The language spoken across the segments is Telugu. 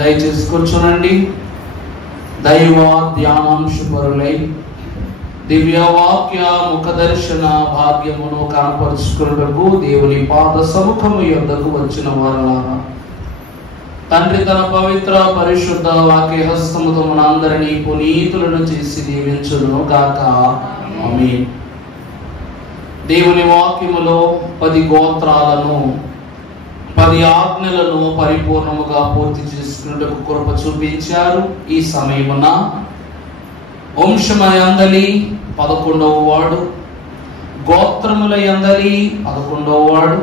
దయచేసి కూర్చోనండి. దైవ ధ్యానాంశపరులై దివ్యవాక్య ముఖదర్శన భాగ్యమును కనపరుచుకున్నకు దేవుని పాద సముఖము యొద్దకు వచ్చిన వారలారా, తండ్రి తన పవిత్ర పరిశుద్ధ వాక్య హస్తముతో మనందరినీ పునీతులను చేసి దీవించును గాక. ఆమేన్. దేవుని వాక్యములో 10 గోత్రాలను 10 ఆజ్ఞలను పరిపూర్ణముగా పూర్తి చేసుకున్నట్టుకు కృప చూపించారు. ఈ సమయమున వంశముల యందలి 11వ వాడు, గోత్రముల యందలి 11వ వాడు,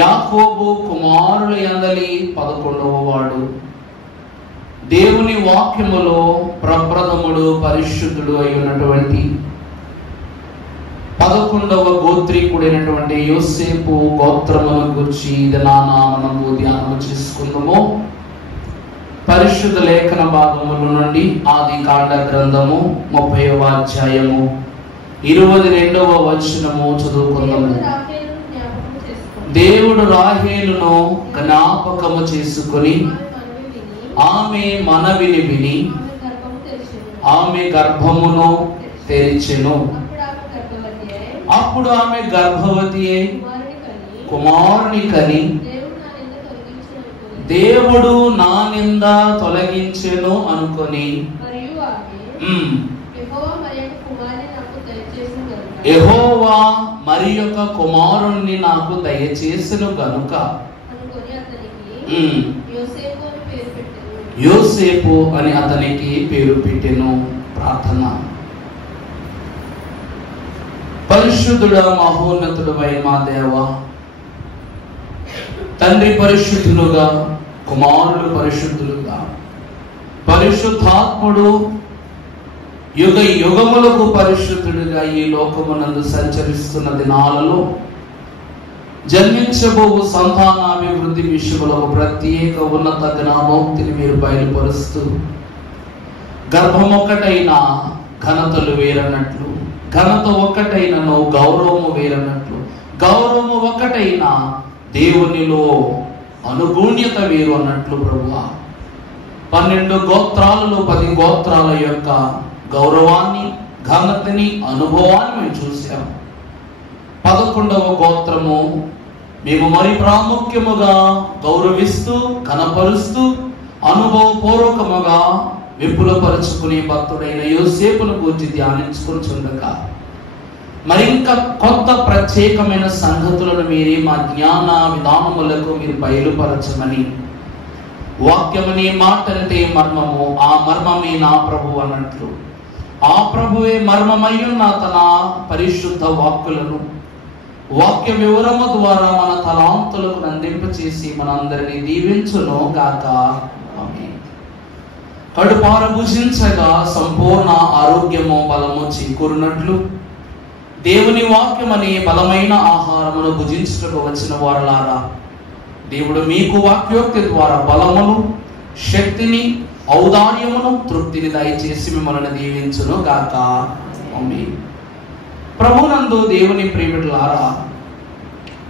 యాకోబు కుమారుల యందలి 11వ వాడు, దేవుని వాక్యములో ప్రప్రథముడు పరిశుద్ధుడు అయి ఉన్నటువంటి 11వ గోత్రీకుడైనటువంటి యోసేపు గోత్రమును గురించి మనము ధ్యానం చేసుకుందాము. పరిశుద్ధ లేఖన భాగముల నుండి ఆది కాండ గ్రంథము 30వ అధ్యాయము 22వ వచనము చదువుకుందాము. దేవుడు రాహేలును జ్ఞాపకము చేసుకొని ఆమె మనవిని విని ఆమె గర్భమును తెరిచెను. అప్పుడు ఆమె గర్భవతి అయి కుమారుని కని దేవుడు నా నింద తొలగించెను అనుకొని యెహోవా మరి యొక్క కుమారుణ్ణి నాకు దయచేసెను గనుక యోసేపు అని అతనికి పేరు పెట్టెను. ప్రార్థన. పరిశుద్ధుడ మహోన్నతుడు అయిన మా దేవ, తండ్రి పరిశుద్ధులుగా, కుమారుడు పరిశుద్ధులుగా, పరిశుద్ధాత్ముడు యుగ యుగములకు పరిశుద్ధుడిగా ఈ లోకమునందు సంచరిస్తున్న దినాలలో జన్మించబో సంతానాభివృద్ధి విషయంలో ప్రత్యేక ఉన్నత జ్ఞానోక్తిని మీరు బయలుపరుస్తూ, గర్భం ఒక్కటైనా ఘనతలు వేరన్నట్లు, ఘనత ఒక్కటైనను గౌరవము వేరన్నట్లు, గౌరవము ఒక్కటైనా దేవునిలో అనుగుణ్యత వేరు అన్నట్లు ప్రభువా, 12 గోత్రాలలో 10 గోత్రాల యొక్క గౌరవాన్ని, ఘనతని, అనుభవాన్ని మేము చూసాము. 11వ గోత్రము మేము మరి ప్రాముఖ్యముగా గౌరవిస్తూ, కనపరుస్తూ, అనుభవపూర్వకముగా విపులపరుచుకునే భక్తుడైన యోసేపును గురించి ధ్యానించుకుంటుండగా మరింక కొత్త ప్రత్యేకమైన సంగతులను మీరే మా జ్ఞాన విధానములకు మీరు బయలుపరచమని, వాక్యమనే మాట అంటే మర్మము, ఆ మర్మమే నా ప్రభు అన్నట్లు, ఆ ప్రభువే మర్మమయ్యున్న తన పరిశుద్ధ వాక్కులను వాక్య వివరము ద్వారా మన తలాంతులకు అందింపచేసి మనందరినీ దీవించును గాక. ఆమేన్. కడుపార భుజించగా సంపూర్ణ ఆరోగ్యము బలము చేకూరినట్లు దేవుని వాక్యమనే బలమైన ఆహారమును భుజించుటకు వచ్చిన వారలారా, దేవుడు మీకు వాక్యోక్తి ద్వారా బలమును, శక్తిని, ఔదార్యమును, తృప్తిని దయచేసి మిమ్మల్ని దీవించును గాక. ఆమేన్. ప్రభునందు దేవుని ప్రియమిటులారా,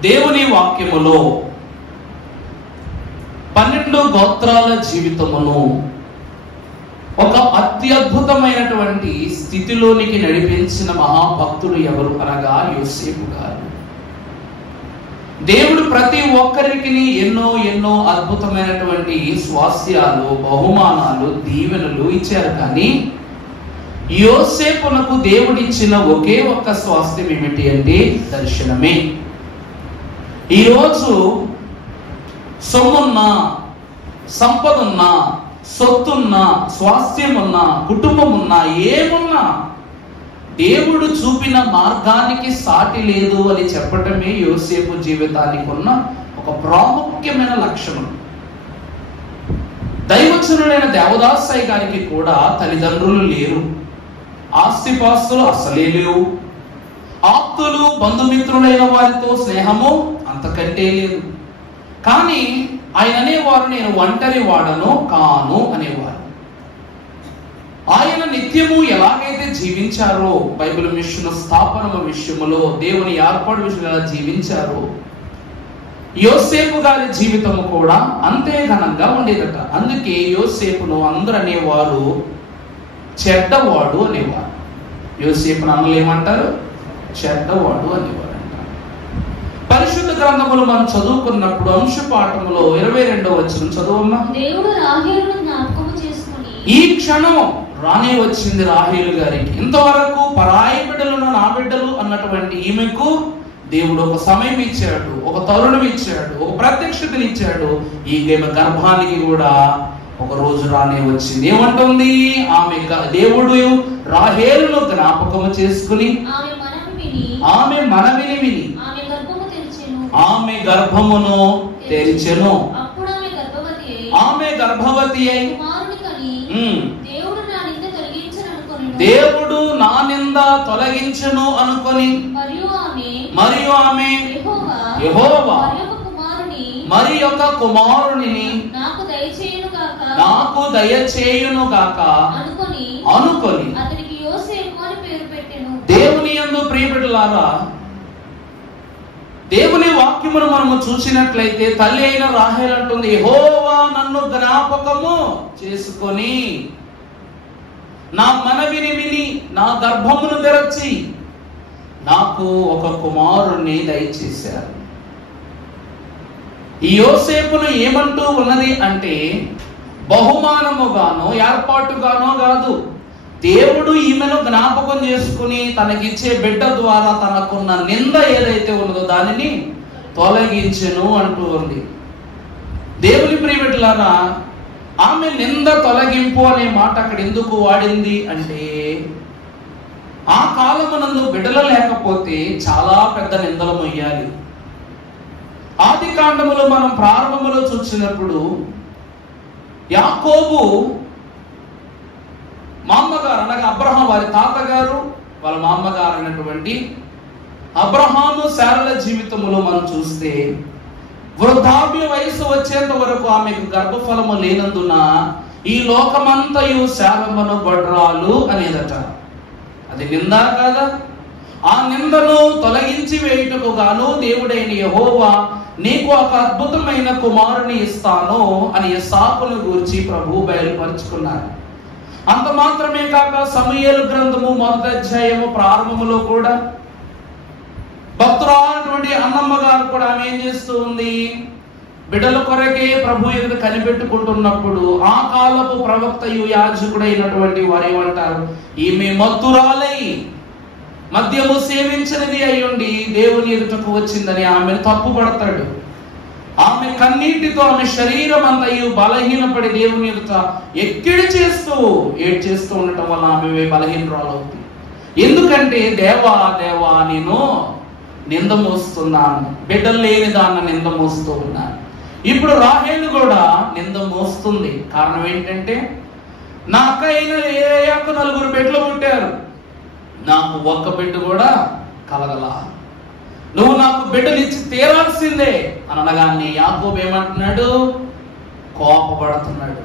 దేవుని వాక్యములో 12 గోత్రాల జీవితమును ఒక అత్యద్భుతమైనటువంటి స్థితిలోనికి నడిపించిన మహాభక్తుడు ఎవరు అనగా యోసేపు గారు. దేవుడు ప్రతి ఒక్కరికి ఎన్నో అద్భుతమైనటువంటి స్వాస్థ్యాలు, బహుమానాలు, దీవెనలు ఇచ్చారు. కానీ యోసేపునకు దేవుడిచ్చిన ఒకే ఒక్క స్వాస్థ్యం ఏమిటి అంటే దర్శనమే. ఈరోజు సొమ్మున్నా, సంపదున్నా, సొత్తున్నా, స్వాస్థ్యమున్నా, కుటుంబమున్నా, ఏమున్నా దేవుడు చూపిన మార్గానికి సాటి లేదు అని చెప్పటమే యోసేపు జీవితానికి ఉన్న ఒక ప్రాముఖ్యమైన లక్షణం. దైవజనుడైన దేవదాసయ్య గారికి కూడా తల్లిదండ్రులు లేరు, ఆస్తిపాస్తులు అసలే లేవు, ఆప్తులు బంధుమిత్రులైన వారితో స్నేహము అంతకంటే లేదు. కానీ ఆయన అనేవారు, నేను ఒంటరి వాడను కాను అనేవారు. ఆయన నిత్యము ఎలాగైతే జీవించారో, బైబిల్ మిషన్ స్థాపన విషయములో, దేవుని ఏర్పాటు విషయంలో ఎలా జీవించారో, యోసేపు గారి జీవితము కూడా అంతే ఘనంగా ఉండేదట. అందుకే యోసేపును అందరూ అనేవారు చెడ్డవాడు అనేవారు. యోసేపును అందరూ ఏమంటారు? చెడ్డవాడు అనేవారు అంటారు. పరిశుద్ధ గ్రంథములు మనం చదువుకున్నప్పుడు అంశ పాఠములో 22వ వచనం చదువమ్మా. దేవుడు రాహేలును జ్ఞాపకము చేసుకొని ఈ క్షణం రానే వచ్చింది రాహేలు గారికి. ఇంతవరకు పరాయి బిడ్డలను నా బిడ్డలు అన్నటువంటి ఈమెకు దేవుడు ఒక సమయం ఇచ్చాడు, ఒక తరుణం ఇచ్చాడు, ఒక ప్రత్యక్షతనిచ్చాడు. ఈమె గర్భానికి కూడా ఒక రోజు రానే వచ్చింది. ఏమంటుంది? దేవుడు రాహేలును జ్ఞాపకము చేసుకుని ఆమె మనవిని విని ఆమె గర్భమును తెరిచెను. ఆమె గర్భవతి అయి దేవుడు నా నింద తొలగించను అనుకొని మరియు ఆమె యెహోవా మరి యొక్క కుమారుని నాకు దయచేయును గాక అనుకొని దేవుని యందు ప్రియబిడ్డలారా, దేవుని వాక్యమును మనము చూసినట్లయితే తల్లి అయిన రాహేలు అంటుంది, యెహోవా నన్ను జ్ఞాపకము చేసుకొని నా మనవిని విని నా గర్భమును తెరచి నాకు ఒక కుమారుణ్ణి దయచేశారు. ఈ యోసేపును ఏమంటూ ఉన్నది అంటే బహుమానముగానో ఏర్పాటుగానో కాదు, దేవుడు ఈమెను జ్ఞాపకం చేసుకుని తనకిచ్చే బిడ్డ ద్వారా తనకున్న నింద ఏదైతే ఉన్నదో దానిని తొలగించెను అంటూ ఉంది. దేవుని ప్రియబిడ్డలారా, ఆమె నింద తొలగింపు అనే మాట అక్కడ ఎందుకు వాడింది అంటే ఆ కాలమునందు బిడ్డలు లేకపోతే చాలా పెద్ద నిందలు మొయ్యాలి. ఆది కాండములో మనం ప్రారంభములో చూసినప్పుడు యాకోబు మామ్మగారు అనగా అబ్రహాం వారి తాతగారు వాళ్ళ మామ్మగారు అయినటువంటి అబ్రహాము శారల జీవితంలో మనం చూస్తే వృద్ధాప్య వయసు వచ్చేంత వరకు ఆమెకు గర్భఫలము లేనందున ఈ లోకమంతయు శారమ్మను గొడ్రాలు అనేదట. అది నింద కాదా? ఆ నిందను తొలగించి వేయుటకు గాను దేవుడైన యెహోవా నీకు ఒక అద్భుతమైన కుమారుని ఇస్తాను అని ఇస్సాకును గూర్చి ప్రభు బయలుపరుచుకున్నారు. అంత మాత్రమే కాక సమూయేలు గ్రంథము 1వ అధ్యాయము ప్రారంభములో కూడా భక్తురాలైనటువంటి అన్నమ్మ గారు కూడా ఆమె ఏం చేస్తూ ఉంది? బిడ్డల కొరకే ప్రభు ఎదుట కనిపెట్టుకుంటున్నప్పుడు ఆ కాలపు ప్రవక్తయు యాజకుడైనటువంటి వారు ఏమంటారు? ఈమె మత్తురాలై మద్యము సేవించినది అయ్యుండి దేవుని ఎదుటకు వచ్చిందని ఆమెను తప్పుపడతాడు. ఆమె కన్నీటితో ఆమె శరీరం అంతయు బలహీనపడి దేవుని ఎదుట ఏడ్చేస్తూ ఉండటం వల్ల ఆమె బలహీనరాలవుతుంది. ఎందుకంటే దేవా దేవా నేను నింద మోస్తున్నాను, బిడ్డలు లేని దాన్ని నింద మోస్తూ ఉన్నాను. ఇప్పుడు రాహేలు కూడా నింద మోస్తుంది. కారణం ఏంటంటే నా అక్క అయిన లేయాకు 4 బిడ్డలు పుట్టారు, నాకు ఒక్క బిడ్డ కూడా కలగల, నువ్వు నాకు బిడ్డలు ఇచ్చి తీరాల్సిందే అని అనగానే యాకోబు ఏమంటున్నాడు? కోపపడుతున్నాడు.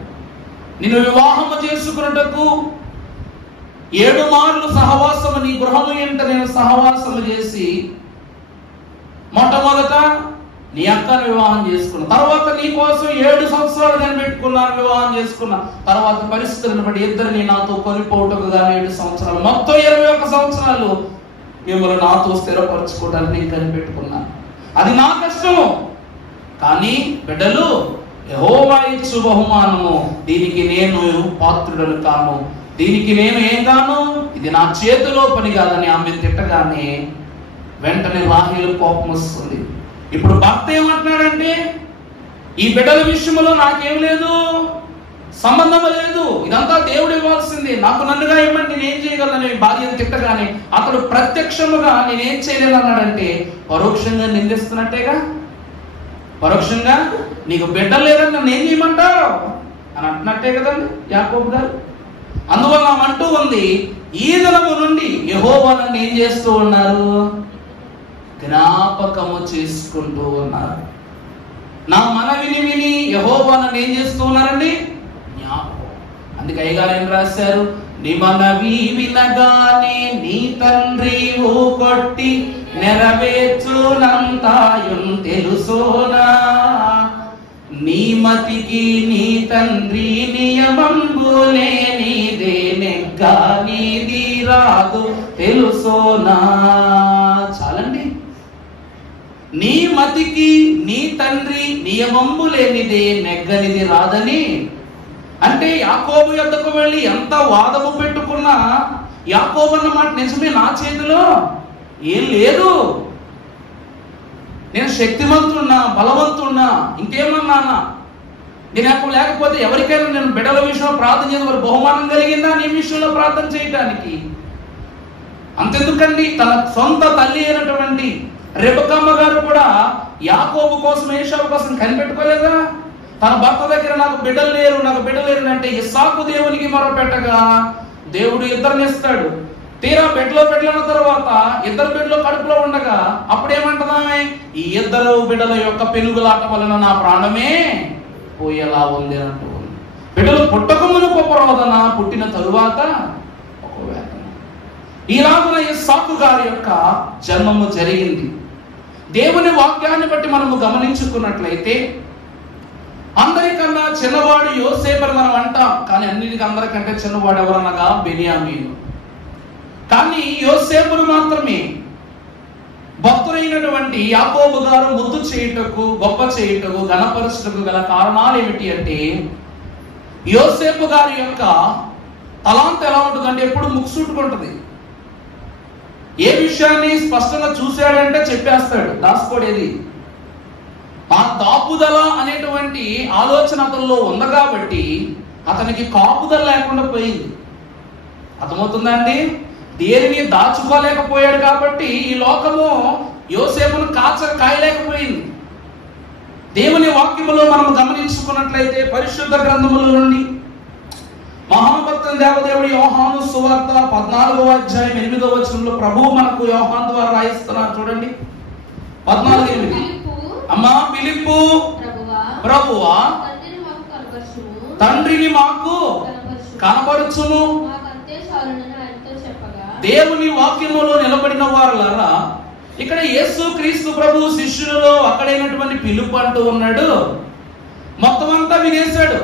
నిన్ను వివాహము చేసుకున్నటకు 7 మార్లు సహవాసము నీ గృహము ఎంట నేను సహవాసము చేసి మొట్టమొదట నీ అక్కను వివాహం చేసుకున్నా, తర్వాత నీ కోసం 7 సంవత్సరాలు నేను పెట్టుకున్నాను, వివాహం చేసుకున్నా. తర్వాత పరిస్థితులను బట్టి ఇద్దరిని నాతో కొనిపోవటకు గాని 7 సంవత్సరాలు, మొత్తం 21 సంవత్సరాలు మిమ్మల్ని నాతో స్థిరపరచుకోవడానికి నేను కనిపెట్టుకున్నాను. అది నా కష్టము, కానీ బిడ్డలు యెహోవా ఇచ్చు బహుమానము, దీనికి నేను పాత్రుడను కాను, దీనికి నేను ఏం కాను, ఇది నా చేతిలో పని కాదని ఆమె తిట్టగానే వెంటనే రాహేలు కోపం వస్తుంది. ఇప్పుడు భర్త ఏమంటున్నాడంటే ఈ బిడ్డల విషయంలో నాకేం లేదు, సంబంధం లేదు, ఇదంతా దేవుడు ఇవ్వాల్సింది, నాకు నన్నుగా ఇవ్వండి, నేనేం చేయగలను భార్యను తిట్టగానే అతడు ప్రత్యక్షముగా నేనేం చేయలేదు అన్నాడంటే పరోక్షంగా నిందిస్తున్నట్టేగా. పరోక్షంగా నీకు బిడ్డలు లేదని నన్ను ఏం చేయమంటావు అని అంటున్నట్టే కదండి యాకోబు గారు. అందువల్ల అంటూ ఉంది, ఈ దినము నుండి యెహోవా నన్ను ఏం చేస్తూ ఉన్నారు? జ్ఞాపకము చేసుకుంటూ ఉన్నారు. నా మనవిని విని యెహోవా నన్ను ఏం చేస్తూ ఉన్నారండి? జ్ఞాపకం. అందుకే అయ్యగారు ఏం రాశారు? నీ మనవి వినగానే నీ తండ్రి కొట్టి నెరవేర్చునంతాయున్ తెలుసోనా. నీ మతికి నీ తండ్రి నియమంబులే నీదే నెగ్గా నీది రాదు తెలుసోనా. చాలండి. నీ మతికి నీ తండ్రి నియమంబు లేనిదే నెగ్గనిది రాదని. అంటే యాకోబు యొద్దకు వెళ్ళి ఎంత వాదము పెట్టుకున్నా యాకోబు అన్న మాట నిజమే, నా చేతిలో ఏం లేదు, నేను శక్తిమంతున్నా బలవంతున్నా, ఇంకేమన్నానా, నేను లేకపోతే ఎవరికైనా నేను బిడ్డల విషయంలో ప్రార్థన చేసి వారు బహుమానం కలిగిందా నీ విషయంలో ప్రార్థన చేయటానికి? అంతెందుకండి, తన సొంత తల్లి అయినటువంటి రెబెక్కమ్మ గారు కూడా యాకోబు కోసం ఏశావు కోసం కనిపెట్టుకోలేదా? తన భర్త దగ్గర నాకు బిడ్డలు లేరు అంటే ఇస్సాకు దేవునికి మొరపెట్టగా దేవుడు ఇద్దరిని ఇస్తాడు. తీరా బెడ్లో పెట్టిన తర్వాత ఇద్దరు బిడ్డలు కడుపులో ఉండగా అప్పుడేమంటున్నామే, ఈ ఇద్దరు బిడ్డల యొక్క పెనుగులాట వలన నా ప్రాణమే పోయేలా ఉంది అంటూ. బిడ్డలు పుట్టకమును గొప్ప రోదన, పుట్టిన తరువాత ఒక వేదన. ఈలాగున ఇస్సాకు గారి యొక్క జన్మము జరిగింది. దేవుని వాక్యాన్ని బట్టి మనము గమనించుకున్నట్లయితే అందరికన్నా చిన్నవాడు యోసేపు అని మనం అంటాం, కానీ అందరికంటే చిన్నవాడు ఎవరనగా బెన్యామీను. కానీ యోసేపును మాత్రమే భక్తులైనటువంటి యాకోబు గారు ముద్దు చేయుటకు, గొప్ప చేయుటకు, ఘనపరచుటకు గల కారణాలు ఏమిటి అంటే, యోసేపు గారి యొక్క తలాంత ఎలా ఉంటుందంటే ఎప్పుడు ముక్కుసుట్టుకుంటుంది. ఏ విషయాన్ని స్పష్టంగా చూశాడంటే చెప్పేస్తాడు, దాచుకోడేది. ఆ దాపుదల అనేటువంటి ఆలోచన అతనిలో ఉంది కాబట్టి అతనికి కాపుదల లేకుండా పోయింది. అర్థమవుతుందా అండి? దేనిని దాచుకోలేకపోయాడు కాబట్టి ఈ లోకము యోసేపును కాయలేకపోయింది. దేవుని వాక్యములో మనం గమనించుకున్నట్లయితే పరిశుద్ధ గ్రంథముల నుండి మహాభక్తుని దేవదేవుడు యోహాను సువార్త 14వ అధ్యాయం 8వ వచనంలో ప్రభువు మనకు యోహాను ద్వారా రాయిస్తున్నారు. చూడండి 14:8. అమ్మా ఫిలిప్పు, ప్రభువా తండ్రిని మాకు కనపరచును. దేవుని వాక్యములో నిలబడిన వారులారా, ఇక్కడ యేసు క్రీస్తు ప్రభు శిష్యులలో అక్కడైనటువంటి పిలుపు అంటూ ఉన్నాడు. మొత్తం అంతా వినేశాడు.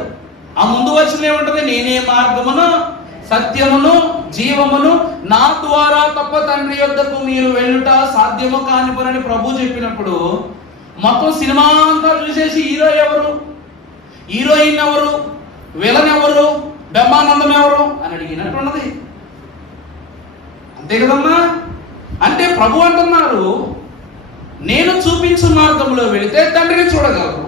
ఆ ముందు వచ్చిన ఏముంటది, నేనే మార్గమును సత్యమును జీవమును, నా ద్వారా తప్ప తండ్రి యొద్దకు మీరు వెళ్ళుట సాధ్యము కాని పని ప్రభు చెప్పినప్పుడు మొత్తం సినిమా అంతా చూసేసి హీరో ఎవరు, హీరోయిన్ ఎవరు, విలన్ ఎవరు, బ్రహ్మానందం ఎవరు అని అడిగినట్టున్నది. అంతే కదమ్మా. అంటే ప్రభు అంటున్నారు, నేను చూపించు మార్గంలో వెళితే తండ్రిని చూడగలరు,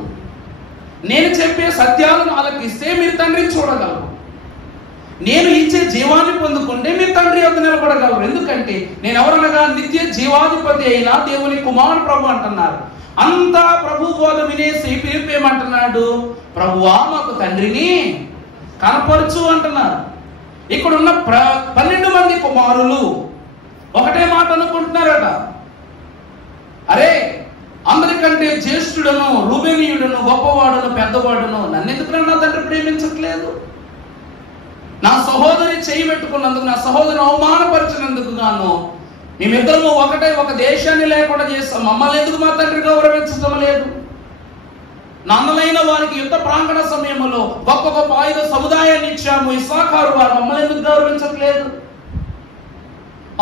నేను చెప్పే సత్యాలను ఆలకిస్తే మీరు తండ్రిని చూడగలరు, నేను ఇచ్చే జీవాన్ని పొందుకుంటే మీరు తండ్రి యొద్ద నిలబడగలరు. ఎందుకంటే నేను ఎవరనగా నిత్య జీవాధిపతి అయినా దేవుని కుమారుడు ప్రభు అంటున్నారు. అంతా ప్రభు బోధ వినేసి పిలుపు ఏమంటున్నాడు, ప్రభువా మాకు తండ్రిని కనపరచు అంటున్నారు. ఇక్కడున్న 12 మంది కుమారులు ఒకటే మాట అనుకుంటున్నారట, అరే అందరికంటే జ్యేష్ఠుడను, రూబేనీయుడను, గొప్పవాడును, పెద్దవాడును నన్నెందుకు నా తండ్రి ప్రేమించట్లేదు? నా సహోదరి చేయి పెట్టుకున్నందుకు, నా సహోదరిని అవమానపరిచినందుకు గాను మేమిద్దరము ఒకటే, ఒక దేశాన్ని లేకుండా చేస్తాం, మమ్మల్ని ఎందుకు మా తండ్రి గౌరవించడం లేదు? నాన్నలైన వారికి యుద్ధ ప్రాంగణ సమయంలో గొప్ప గొప్ప ఆయుధ సముదాయాన్ని ఇచ్చాము, ఇస్సాకారు వారు మమ్మల్ని ఎందుకు గౌరవించట్లేదు?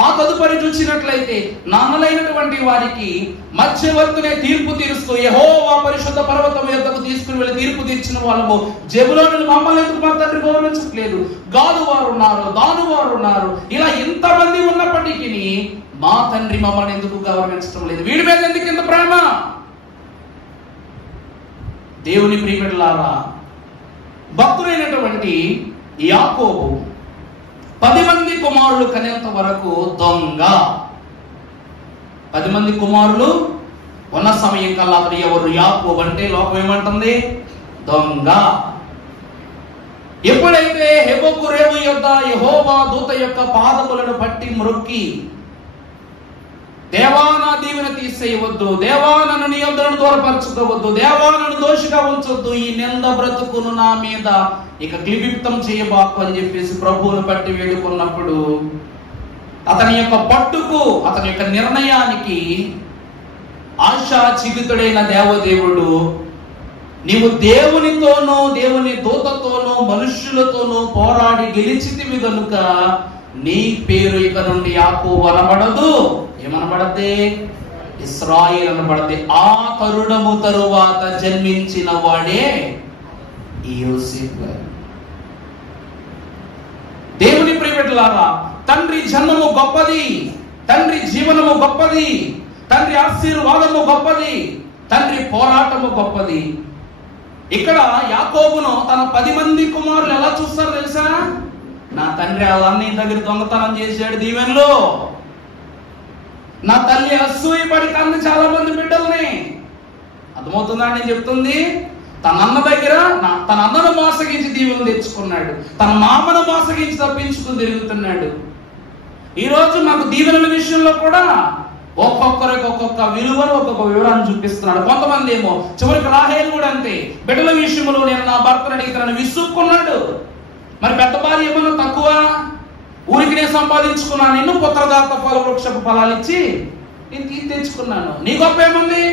ఆ తదుపరి చూసినట్లయితే నాన్నలైనటువంటి వారికి మధ్యవర్తునే తీర్పు తీరుస్తూ యెహోవా పరిశుద్ధ పర్వతం యొద్దకు తీసుకుని వెళ్ళి తీర్పు తీర్చిన వాళ్ళము జెబులోను మమ్మల్ని ఎందుకు మా తండ్రి గౌరవించట్లేదు? గాదు వారు ఉన్నారు, దాను వారు ఉన్నారు, ఇలా ఇంతమంది ఉన్నప్పటికీ మా తండ్రి మమ్మల్ని ఎందుకు గౌరవించడం లేదు? వీడి మీద ఎందుకు ఇంత ప్రేమ? దేవుని ప్రియమిత్రులారా, భక్తుడైనటువంటి యాకోబు 10 మంది కుమారులు కనేంత వరకు దొంగ. 10 మంది కుమారులు ఉన్న సమయం కల్లా అతడు ఎవరు? యాకోబు అంటే లోకం ఏమంటుంది? దొంగ. ఎప్పుడైతే హెబోకు రేవు యొద్ద యెహోవా దూత యొక్క పాదములను పట్టి మ్రొక్కి, దేవా నా దీవెన తీసేయవద్దు, దేవా నన్ను నీ యొద్దను దూరపరచుకోవద్దు, దేవా నన్ను దోషిగా ఉంచొద్దు, ఈ నింద బ్రతుకును నా మీద ఇక క్లిప్తం చేయబాకు అని చెప్పేసి ప్రభువును బట్టి వేడుకున్నప్పుడు అతని యొక్క పట్టుకు, అతని యొక్క నిర్ణయానికి ఆశాచిగుతుడైన దేవదేవుడు, నీవు దేవునితోనూ దేవుని దూతతోనూ మనుష్యులతోనూ పోరాడి గెలిచితివి గనుక నీ పేరు ఇక నుండి యాకోబు అనబడదు, ఏమనబడద్ది? ఇశ్రాయేలు అనబడద్ది. ఆ తరుణము తరువాత జన్మించిన వాడే ఈ యోసేపు. దేవుని ప్రియబిడ్డలారా, తండ్రి జన్మము గొప్పది, తండ్రి జీవనము గొప్పది, తండ్రి ఆశీర్వాదము గొప్పది, తండ్రి పోరాటము గొప్పది. ఇక్కడ యాకోబును తన 10 మంది కుమారులు ఎలా చూస్తారో తెలుసా? నా తండ్రి వాళ్ళన్నీ దగ్గర దొంగతనం చేశాడు దీవెనలో, నా తల్లి అసూయపడి కన్ను చాలా మంది బిడ్డల్ని. అర్థమవుతుందా నేను చెప్తుంది? తన అన్న దగ్గర తన అన్నను మోసగించి దీవెనలు తెచ్చుకున్నాడు, తన మామను మోసగించి తప్పించుకుని తిరుగుతున్నాడు. ఈరోజు మాకు దీవెనల విషయంలో కూడా ఒక్కొక్కరికి ఒక్కొక్క విలువను, ఒక్కొక్క వివరాన్ని చూపిస్తున్నాడు. కొంతమంది ఏమో చివరికి రాహేలు కూడా అంతే, బిడ్డల విషయంలో నేను నా భర్తను అడిగి తనని విసుక్కున్నాడు. మరి పెద్ద భార్య ఏమన్నా తక్కువ? ఊరికి నేను సంపాదించుకున్నాను, నిన్ను పుత్రదాత ఫల వృక్షపు ఫలాలు ఇచ్చి నేను తెచ్చుకున్నాను, నీ గొప్ప ఏముంది?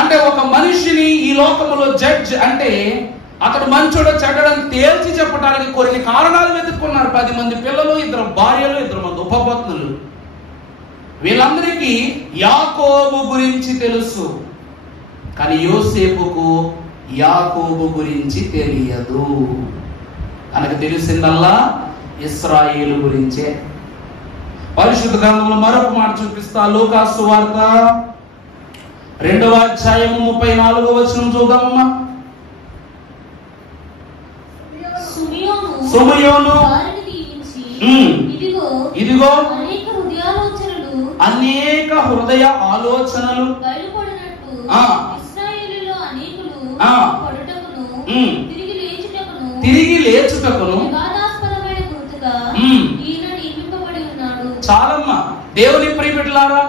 అంటే ఒక మనిషిని ఈ లోకములో జడ్జ్ అంటే అతడు మంచోడ చెడ్డడని తేల్చి చెప్పడానికి కొన్ని కారణాలు వెతుక్కున్నారు. 10 మంది పిల్లలు, 2 భార్యలు, 2 మంది ఉపపత్నులు. వీళ్ళందరికీ యాకోబు గురించి తెలుసు, కానీ యోసేపుకు యాకోబు గురించి తెలియదు. తనకు తెలిసిందల్లా ఇశ్రాయేలు గురించే. పరిశుద్ధ గ్రంథంలో మరొక మాట చూపిస్తా. లూకా సువార్త 2వ అధ్యాయము 34వ వచనం చూద్దామమ్మా. సుమయోను ఇదిగో అనేక హృదయ ఆలోచనలు తిరిగి లేచుటకును. చాలమ్మా దేవుని ప్రియబిడ్డలారా,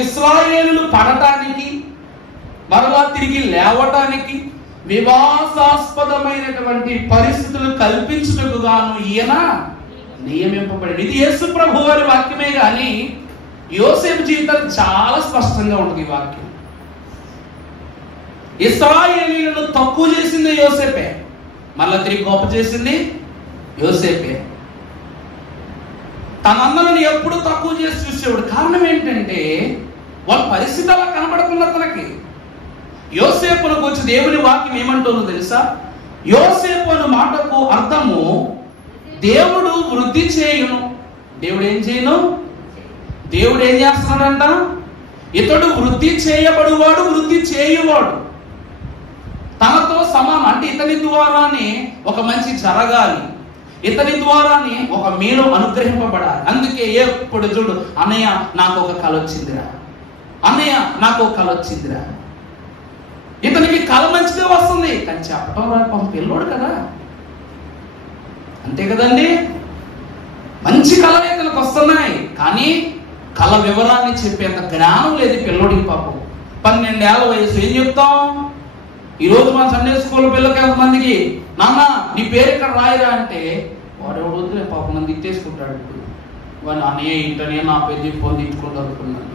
ఇశ్రాయేలులు పడటానికి మరలా తిరిగి లేవటానికి వివాసాస్పదమైనటువంటి పరిస్థితులు కల్పించుటకు గాను ఈయన నియమింపబడి. ఇది యేసు ప్రభు వారి వాక్యమే గాని యోసేపు జీవితం చాలా స్పష్టంగా ఉంటుంది. ఈ వాక్యం ఇశ్రాయేలీయులను తక్కువ చేసింది యోసేపే, మళ్ళా తిరిగి గొప్ప చేసింది యోసేపే. తన అన్నలను ఎప్పుడు తక్కువ చేసి చూసేవాడు. కారణం ఏంటంటే వాళ్ళ పరిస్థితి అలా కనబడుతుంది అతనికి. యోసేపును గురించి దేవుని వాక్యం ఏమంటుందో తెలుసా? యోసేపు అనే మాటకు అర్థము దేవుడు వృద్ధి చేయును. దేవుడు ఏం చేయను? దేవుడు ఏం చేస్తున్నాడంట? ఇతడు వృద్ధి చేయబడువాడు, వృద్ధి చేయువాడు. తనతో సమానం అంటే ఇతని ద్వారానే ఒక మంచి జరగాలి, ఇతని ద్వారానే ఒక మేలు అనుగ్రహింపబడాలి. అందుకే ఎప్పుడు చూడు, అన్నయ్య నాకు ఒక కళ వచ్చిందిరా, అన్నయ్య నాకు ఒక కళ వచ్చిందిరా. ఇతనికి కళ మంచిగా వస్తుంది, కానీ చెప్పడం రాదు, పిల్లోడు కదా, అంతే కదండి. మంచి కళలు ఇతనికి వస్తున్నాయి, కానీ కళ వివరాన్ని చెప్పేంత జ్ఞానం లేదు పిల్లోడికి. పాపం 12 ఏళ్ల వయసు. ఏం చెప్తాం? ఈరోజు మన సండే స్కూల్ పిల్లలకి ఎంతమందికి నాన్న నీ పేరు ఇక్కడ రాయిరా అంటే వాడు ఎవడు వద్దులే పాపం నన్ను తిట్టేసుకుంటాడు. వాడు అనే ఇంటనే నా పేరు చెప్పి తిట్టుకుంటూ అనుకున్నాను.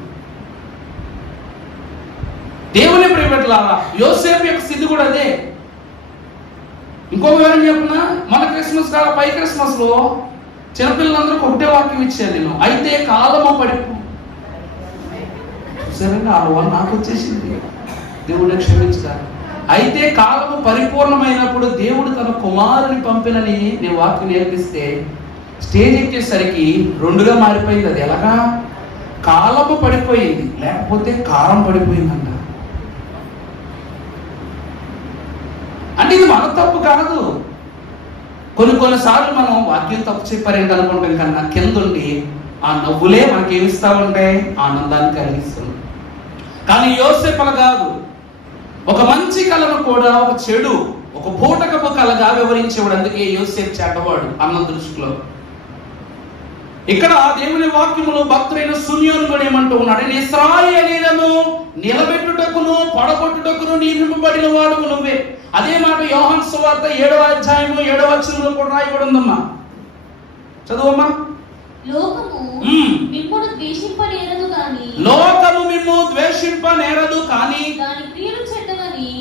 దేవుని ప్రియబిడ్డలారా, యోసేపు యొక్క స్థితి కూడా అదే. ఇంకొక వివరం చెప్పిన, మన క్రిస్మస్ కాదు, పై క్రిస్మస్ లో చిన్నపిల్లలందరికీ ఒకటే వాక్యం ఇచ్చాను నేను, అయితే కాలము పడిపో. చూసారండి, ఆ వల్ల నాకు వచ్చేసింది, దేవుడు క్షమించాలి. అయితే కాలము పరిపూర్ణమైనప్పుడు దేవుడు తన కుమారుని పంపినని నేను వాక్యం నేర్పిస్తే స్టేజ్ ఎక్కేసరికి 2గా మారిపోయింది. అది ఎలాగా? కాలము పడిపోయింది, లేకపోతే కాలం పడిపోయిందంట. అంటే ఇది మన తప్పు కాదు. కొన్నిసార్లు మనం వాక్యం తప్పు చెప్పారేంటి అనుకుంటాం, కన్నా కిందుండి ఆ నవ్వులే మనకేమిస్తా ఉంటాయి, ఆనందాన్ని కలిగిస్తుంది. కానీ యోసేపు అలా కాదు. ఒక మంచి కళను కూడా ఒక చెడు, ఒక పూటకపు కళగా వివరించేవాడు. అందుకే యోసేపు చెడ్డవాడు అన్న దృష్టిలో. ఇక్కడ దేవుని వాక్యములో భక్తుడైన సున్యోను కూడా ఏమంటూ ఉన్నాడు, ఇశ్రాయేలీయులను నిలబెట్టుటకును పడగొట్టుటకును నియమింపబడిన వాడు నువ్వే. అదే మాట యోహాను సువార్త 7వ అధ్యాయము 7వ వచనంలో కూడా రాయబడి ఉందమ్మా. చదువమ్మా. లోకము మిమ్మును ద్వేషింపనేరదు కానీ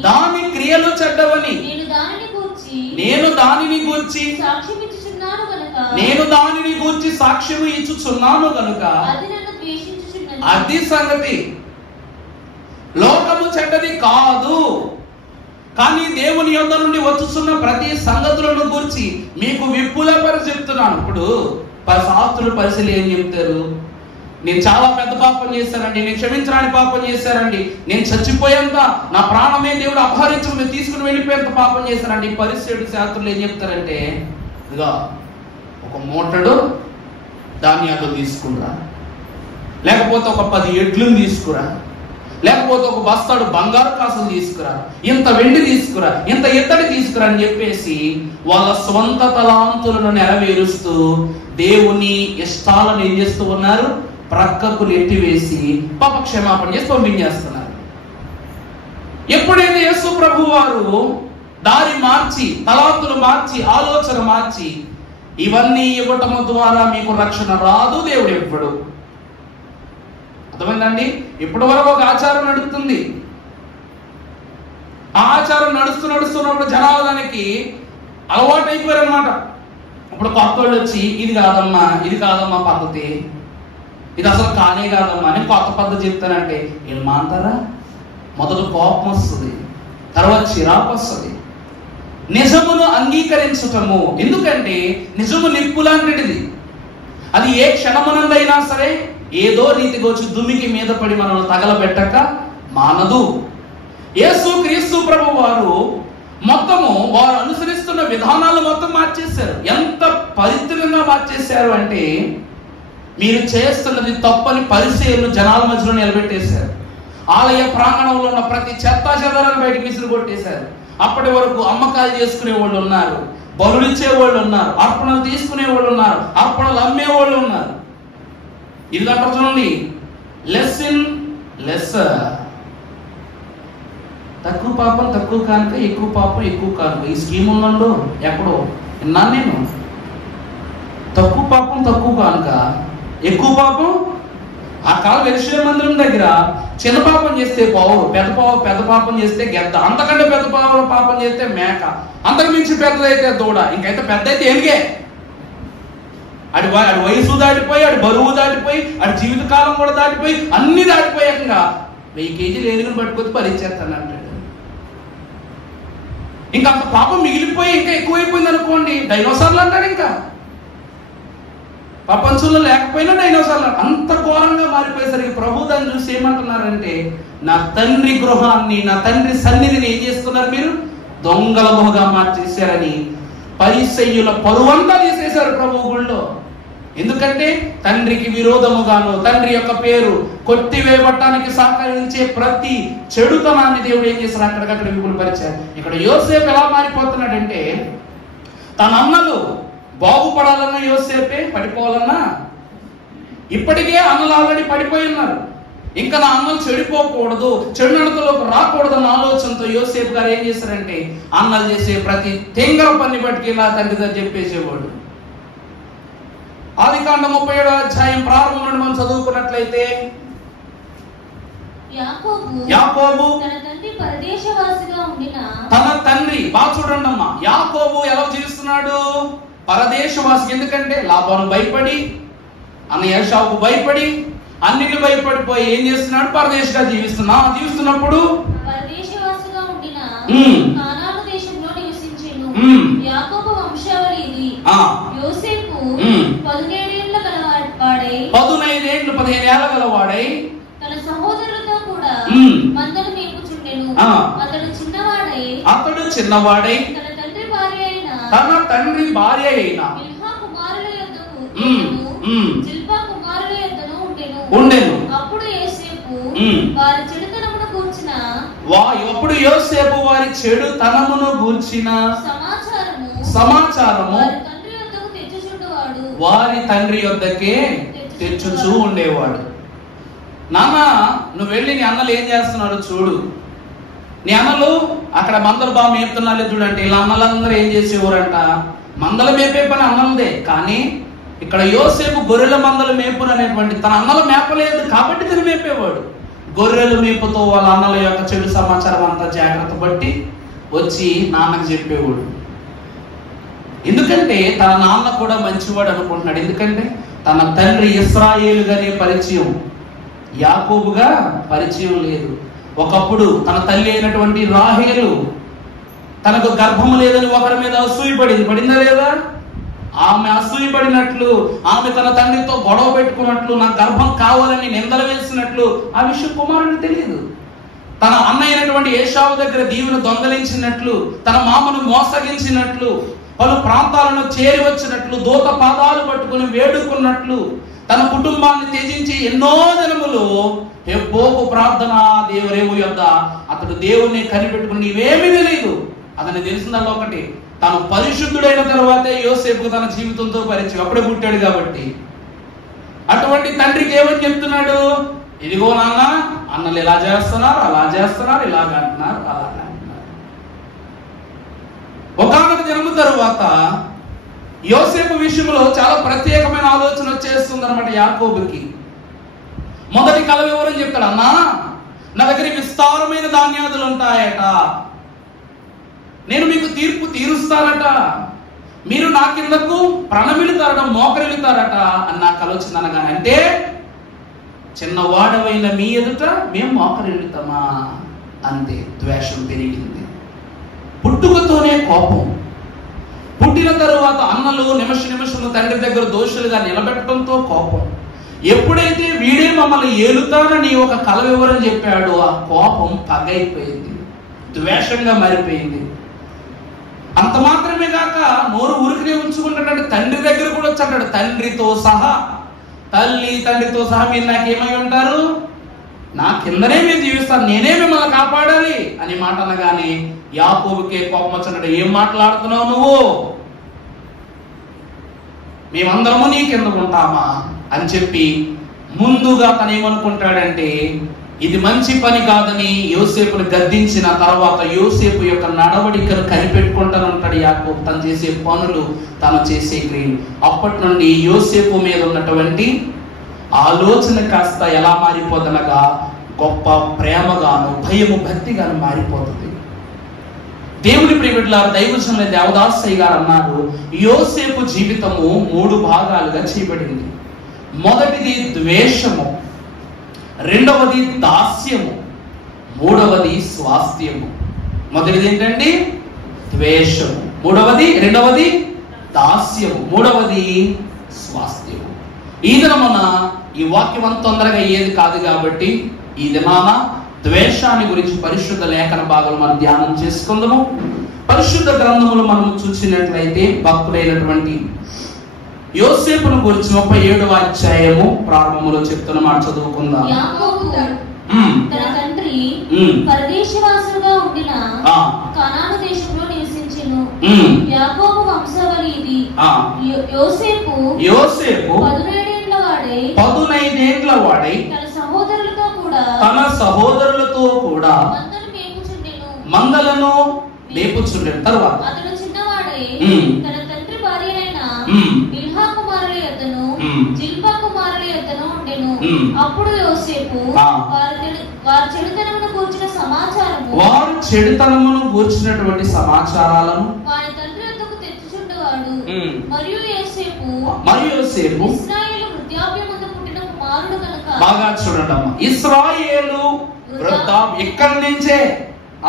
దాని క్రియలు చెడ్డవని నేను దానిని గూర్చి సాక్ష్యము ఇచ్చుచున్నాను గనుక అది సంగతి. లోకము చెడ్డది కాదు, కానీ దేవుని యొద్ద నుండి వచ్చుచున్న ప్రతి సంగతులను గురించి మీకు విప్పులపరి చెప్తున్నాను. ఇప్పుడు శాస్త్రులు పరిశీలి ఏం చెప్తారు? నేను చాలా పెద్ద పాపం చేశానండి, నేను క్షమించడానికి పాపం చేశానండి, నేను చచ్చిపోయేంత నా ప్రాణమే దేవుడు అపహరించుకుని మీరు తీసుకుని వెళ్ళిపోయేంత పాపం చేశానండి. పరిశీలి శాస్త్రులు ఏం చెప్తారంటే, ఇదిగో ఒక మూటడు ధాన్యాలు తీసుకురా, లేకపోతే ఒక 10 ఎడ్లను తీసుకురా, లేకపోతే ఒక బస్తాడు బంగారు కాసులు తీసుకురా, ఇంత వెండి తీసుకురా, ఇంత ఇత్తడి తీసుకురా అని చెప్పేసి వాళ్ళ స్వంత తలాంతులను నెరవేరుస్తూ దేవుని ఇష్టాలను ఏం చేస్తూ ఉన్నారు? ప్రక్కకు నెట్టివేసి పాప క్షమాపణ చేసి పంపించేస్తున్నారు. ఎప్పుడైతే యేసు ప్రభు వారు దారి మార్చి, తలాంతులు మార్చి, ఆలోచన మార్చి ఇవన్నీ ఇవ్వటం ద్వారా మీకు రక్షణ రాదు, దేవుడు ఎప్పుడు. అర్థమైందండి? ఇప్పటి వరకు ఒక ఆచారం నడుస్తుంది. ఆ ఆచారం నడుస్తున్నప్పుడు జనాలు దానికి అలవాటు అయిపోయారు అనమాట. ఇప్పుడు కొత్త వాళ్ళు వచ్చి ఇది కాదమ్మా పద్ధతి, ఇది అసలు కానే కాదమ్మా అని కొత్త పద్ధతి చెప్తానంటే ఏం మాంటారా? మొదట కోపం వస్తుంది, తర్వాత చిరాకు వస్తుంది. నిజమును అంగీకరించటము, ఎందుకంటే నిజము నిప్పు లాంటిది. అది ఏ క్షణమునందైనా సరే ఏదో రీతిగా వచ్చి దుమికి మీద పడి మనల్ని తగలబెట్టక మానదు. యేసు క్రీస్తు ప్రభు వారు మొత్తము వారు అనుసరిస్తున్న విధానాలు మొత్తం మార్చేశారు. ఎంత పవిత్రంగా మార్చేశారు అంటే, మీరు చేస్తున్నది తప్పని పరిచర్యలు జనాల మధ్యలో నిలబెట్టేశారు. ఆలయ ప్రాంగణంలో ఉన్న ప్రతి చెత్తా చెదాలను బయటకు విసిరి కొట్టేశారు. అప్పటి వరకు అమ్మకాలు చేసుకునే వాళ్ళు ఉన్నారు, బలులు ఇచ్చే వాళ్ళు ఉన్నారు, అర్పణలు తీసుకునే వాళ్ళు ఉన్నారు, అర్పణలు అమ్మే వాళ్ళు ఉన్నారు. ఇది అంటారు చూడండి, లెస్ ఇన్ లెస్. తక్కువ పాపం తక్కువ కానుక, ఎక్కువ పాపం ఎక్కువ కానుక. ఈ స్కీమ్ ఉందండు ఎక్కడో విన్నాను నేను. తక్కువ పాపం తక్కువ కానుక, ఎక్కువ పాపం. ఆ కాలం వెలిసిన మందిరం దగ్గర చిన్న పాపం చేస్తే పావు, పెద్ద పాపం చేస్తే గెద్ద, అంతకంటే పెద్ద పాపం చేస్తే మేక, అంతకు మించి పెద్దదైతే దూడ, ఇంకైతే పెద్ద అయితే ఏమిగే. అడి వయసు దాటిపోయి, అడి బరువు దాటిపోయి, అడి జీవితకాలం కూడా దాటిపోయి, అన్ని దాటిపోయాక 1000 కేజీలు ఏనుగును పట్టుకొచ్చి పరిచేస్తాను అంటాడు. ఇంకా అంత పాపం మిగిలిపోయి ఇంకా ఎక్కువైపోయింది అనుకోండి, డైనోసార్లు అంటాడు. ఇంకా ప్రపంచంలో లేకపోయినా డైనోసార్లు. అంత ఘోరంగా మారిపోయేసరికి ప్రభు దాన్ని చూసి ఏమంటున్నారంటే, నా తండ్రి గృహాన్ని, నా తండ్రి సన్నిధిని ఏం చేసుకున్నారు మీరు? దొంగల మొహగా మార్చేశారని పరిసయ్యుల పరువంతా తీసేశారు ప్రభు గుళ్ళో. ఎందుకంటే తండ్రికి విరోధముగాను, తండ్రి యొక్క పేరు కొట్టివేయబట్టానికి సహకరించే ప్రతి చెడుతనాన్ని దేవుడు ఏం చేశారు? అక్కడికక్కడ విపులపరిచారు. ఇక్కడ యోసేపు ఎలా మారిపోతున్నాడంటే, తన అన్నలు బాగుపడాలన్నా యోసేపే, పడిపోవాలన్నా ఇప్పటికే అన్నలు ఆల్రెడీ పడిపోయి ఉన్నారు. ఇంకా నా అన్నలు చెడిపోకూడదు, చెడు నడతలోకి రాకూడదన్న ఆలోచనతో యోసేపు గారు ఏం చేశారంటే, అన్నలు చేసే ప్రతి తెంగర పని బట్టి నా తండ్రి గారు చెప్పేసేవాడు. ఆదికాండం 37వ అధ్యాయం ప్రారంభం నుండి మనం చదువుకున్నట్లయితే, యాకోబు తన తండ్రి, బాగా చూడండి అమ్మా, యాకోబు ఎలా జీవిస్తున్నాడు? పరదేశవాసి. ఎందుకంటే లాబాను భయపడి, అన్న ఏశావుకు భయపడి, అన్నిటి భయపడిపోయి ఏం చేస్తున్నాడు? పరదేశంగా జీవిస్తున్నప్పుడు యాకోబు వంశావళి ఇది. యోసేపు 15 ఏళ్ల గలవాడై తన సహోదరులతో కూడా మందను మేపుచుండెను. అతడు చిన్నవాడై తన తండ్రి భార్య అయిన బిల్హా కుమారుల యొద్దకు జిల్పా కుమారుల యొద్దను ఉండెను. అప్పుడు యోసేపు వారి చెడుతనమును గూర్చిన సమాచారము వారి తండ్రి యొద్దకే తెచ్చుచూ ఉండేవాడు. నాన్న, నువ్వు వెళ్ళి నీ అన్నలు ఏం చేస్తున్నాడు చూడు. నీ అన్నలు అక్కడ మందలు బాగా మేపుతున్నాలే చూడండి. ఇలా అన్నలందరూ ఏం చేసేవారంట? మందలు మేపే పని అన్నలదే, కానీ ఇక్కడ యోసేపు గొర్రెల మందల మేపును అనేటువంటి తన అన్నలు మేపలేదు కాబట్టి తను మేపేవాడు. గొర్రెలు మేపుతో వాళ్ళ అన్నల యొక్క చెడు సమాచారం అంతా జాగ్రత్త పట్టి వచ్చి నాన్నకు చెప్పేవాడు. ఎందుకంటే తన నాన్న కూడా మంచివాడు అనుకుంటున్నాడు. ఎందుకంటే తన తండ్రి ఇశ్రాయేలుగానే పరిచయం, యాకోబుగా పరిచయం లేదు. ఒకప్పుడు తన తల్లి అయినటువంటి రాహేలు తనకు గర్భం లేదని ఒకరి మీద పడిందా లేదా? ఆమె అసూయపడినట్లు, ఆమె తన తండ్రితో గొడవ పెట్టుకున్నట్లు, నా గర్భం కావాలని నిందలు వేసినట్లు ఆ విషయం కుమారుడికి తెలియదు. తన అన్న అయినటువంటి ఏశావు దగ్గర దీవెను దొంగలించినట్లు, తన మామను మోసగించినట్లు, పలు ప్రాంతాలను చేరి వచ్చినట్లు, దూత పాదాలు పట్టుకుని వేడుకున్నట్లు, తన కుటుంబాన్ని త్యజించి ఎన్నో దినములు ఎబ్బోకు ప్రార్థన దేవురేవు యొద్ద అతడు దేవుణ్ణి కనిపెట్టుకుని నీవేమీ తెలియదు. అతను తెలిసిందల్లా ఒకటి, తాను పరిశుద్ధుడైన తర్వాతే యోసేపు తన జీవితంతో పరిచయం, అప్పుడే పుట్టాడు కాబట్టి. అటువంటి తండ్రికి ఏమని చెప్తున్నాడు? ఇదిగో నాన్న, అన్నలు ఇలా చేస్తున్నారు, అలా చేస్తున్నారు, ఇలాగ అంటున్నారు, అలాగ అంటున్నారు. ఒకానొక దినము తరువాత యోసేపు విషయంలో చాలా ప్రత్యేకమైన ఆలోచన వచ్చేస్తుంది అనమాట యాకోబుకి. మొదటి కల వివరం చెప్తాడు. అన్నా, నా దగ్గర విస్తారమైన ధాన్యాదులు ఉంటాయట, నేను మీకు తీర్పు తీరుస్తారట, మీరు నా కిందకు ప్రణమిలుతారట, మోకరిల్లుతారట అని నాకు ఆలోచన అనగానే, అంటే చిన్నవాడవైన మీ ఎదుట మేము మోకరిల్లుతామా? అంతే. ద్వేషం పెరిగింది. పుట్టుకతోనే కోపం. పుట్టిన తరువాత అన్నలు నిమిషము తండ్రి దగ్గర దోషులుగా నిలబెట్టడంతో కోపం. ఎప్పుడైతే వీడే మమ్మల్ని ఏలుతానని ఒక కల వివరం చెప్పాడో ఆ కోపం పగైపోయింది, ద్వేషంగా మారిపోయింది. అంత మాత్రమే కాక నోరు ఊరికినే ఉంచుకుంటాడు. తండ్రి దగ్గర కూడా వచ్చాడు, తండ్రితో సహా, తల్లి తండ్రితో సహా మీరు నాకేమై ఉంటారు, నా కిందనే మీరు జీవిస్తారు, నేనే మిమ్మల్ని కాపాడాలి అని మాట అనగానే యాకోబుకే కోపం వచ్చాడు. ఏం మాట్లాడుతున్నావు నువ్వు? మేమందరము నీ కింద ఉంటామా అని చెప్పి ముందుగా తను ఏమనుకుంటాడంటే, ఇది మంచి పని కాదని యోసేపును గద్దించిన తర్వాత యోసేపు యొక్క నడవడికను కనిపెట్టుకుంటాను ఉంటాడు యాకోబు. తను చేసే పనులు, తను చేసే క్రియలు. అప్పటి నుండి యోసేపు మీద ఉన్నటువంటి ఆలోచన కాస్త ఎలా మారిపోతుందనగా గొప్ప ప్రేమగాను, భయము, భక్తిగాను మారిపోతుంది. దేవుని ప్రియబిడ్డలారా, దైవజనుల దేవదాసయ్య గారు అన్నారు, యోసేపు జీవితము 3 భాగాలుగా చేయబడింది. మొదటిది ద్వేషము, రెండవది దాస్యము, మూడవది స్వాస్థ్యము. మొదటిది ఏంటండి? ద్వేషము. రెండవది దాస్యము, మూడవది స్వాస్థ్యము. ఈ దినమున ఈ వాక్యం అంత తొందరగా అయ్యేది కాదు కాబట్టి ఈ దినాన ద్వేషాన్ని గురించి పరిశుద్ధ లేఖన భాగాలు మనం ధ్యానం చేసుకుందాము. పరిశుద్ధ గ్రంథములు మనం చూసినట్లయితే భక్తుడైనటువంటి యోసేపును గురించి 37వ అధ్యాయము ప్రారంభంలో చెప్తున్న మాట చదువుకుందాం. యాకోబు తన తండ్రి పరదేశవాసుగా ఉండిన కనాను దేశంలో నివసించెను. యాకోబు వంశావళి ఇది. యోసేపు 15 ఏండ్ల వాడై తన సహోదరులతో కూడా మందలను మేపుచుండెను. తర్వాత అతడు చిన్నవాడై తన తండ్రి భార్యలైన బిల్హా కుమారుల యొద్దను జిల్పా కుమారుల యొద్దను ఉండెను. అప్పుడు యోసేపు వారి చెడుతనమును గూర్చినటువంటి సమాచారాలను వారి తండ్రి యొద్దకు తెచ్చుచుండేవాడు. మరియు యోసేపు ఇశ్రాయేలు వృద్ధాప్యమందు పుట్టిన కుమారుడు కనుక. బాగా చూడండమ్మా, ఇశ్రాయేలు ఇక్కడి నుంచే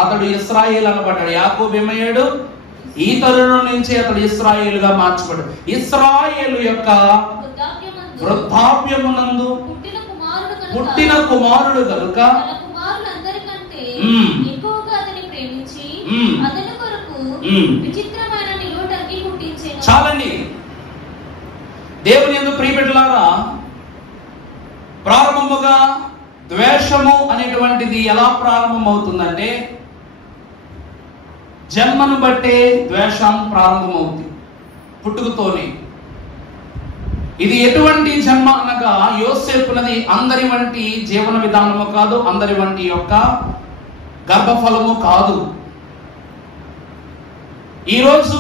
అతడు ఇశ్రాయేల్ అనబడ్డాడు. యాకోబు ఏమయ్యాడు? ఈ తరుణం నుంచి అతడు ఇశ్రాయేలుగా మార్చబడ్డాడు. ఇశ్రాయేలు యొక్క వృద్ధాప్యమునందు పుట్టిన కుమారుడు కనుక చాలండి. దేవుని యందు ప్రియబిడ్డలారా, ప్రారంభముగా ద్వేషము అనేటువంటిది ఎలా ప్రారంభమవుతుందంటే జన్మను బట్టే ద్వేషం ప్రారంభమవుతుంది, పుట్టుకతోనే. ఇది ఎటువంటి జన్మ అనగా యోసేపునది అందరి వంటి జీవన విధానము కాదు, అందరి వంటి యొక్క గర్భఫలము కాదు. ఈరోజు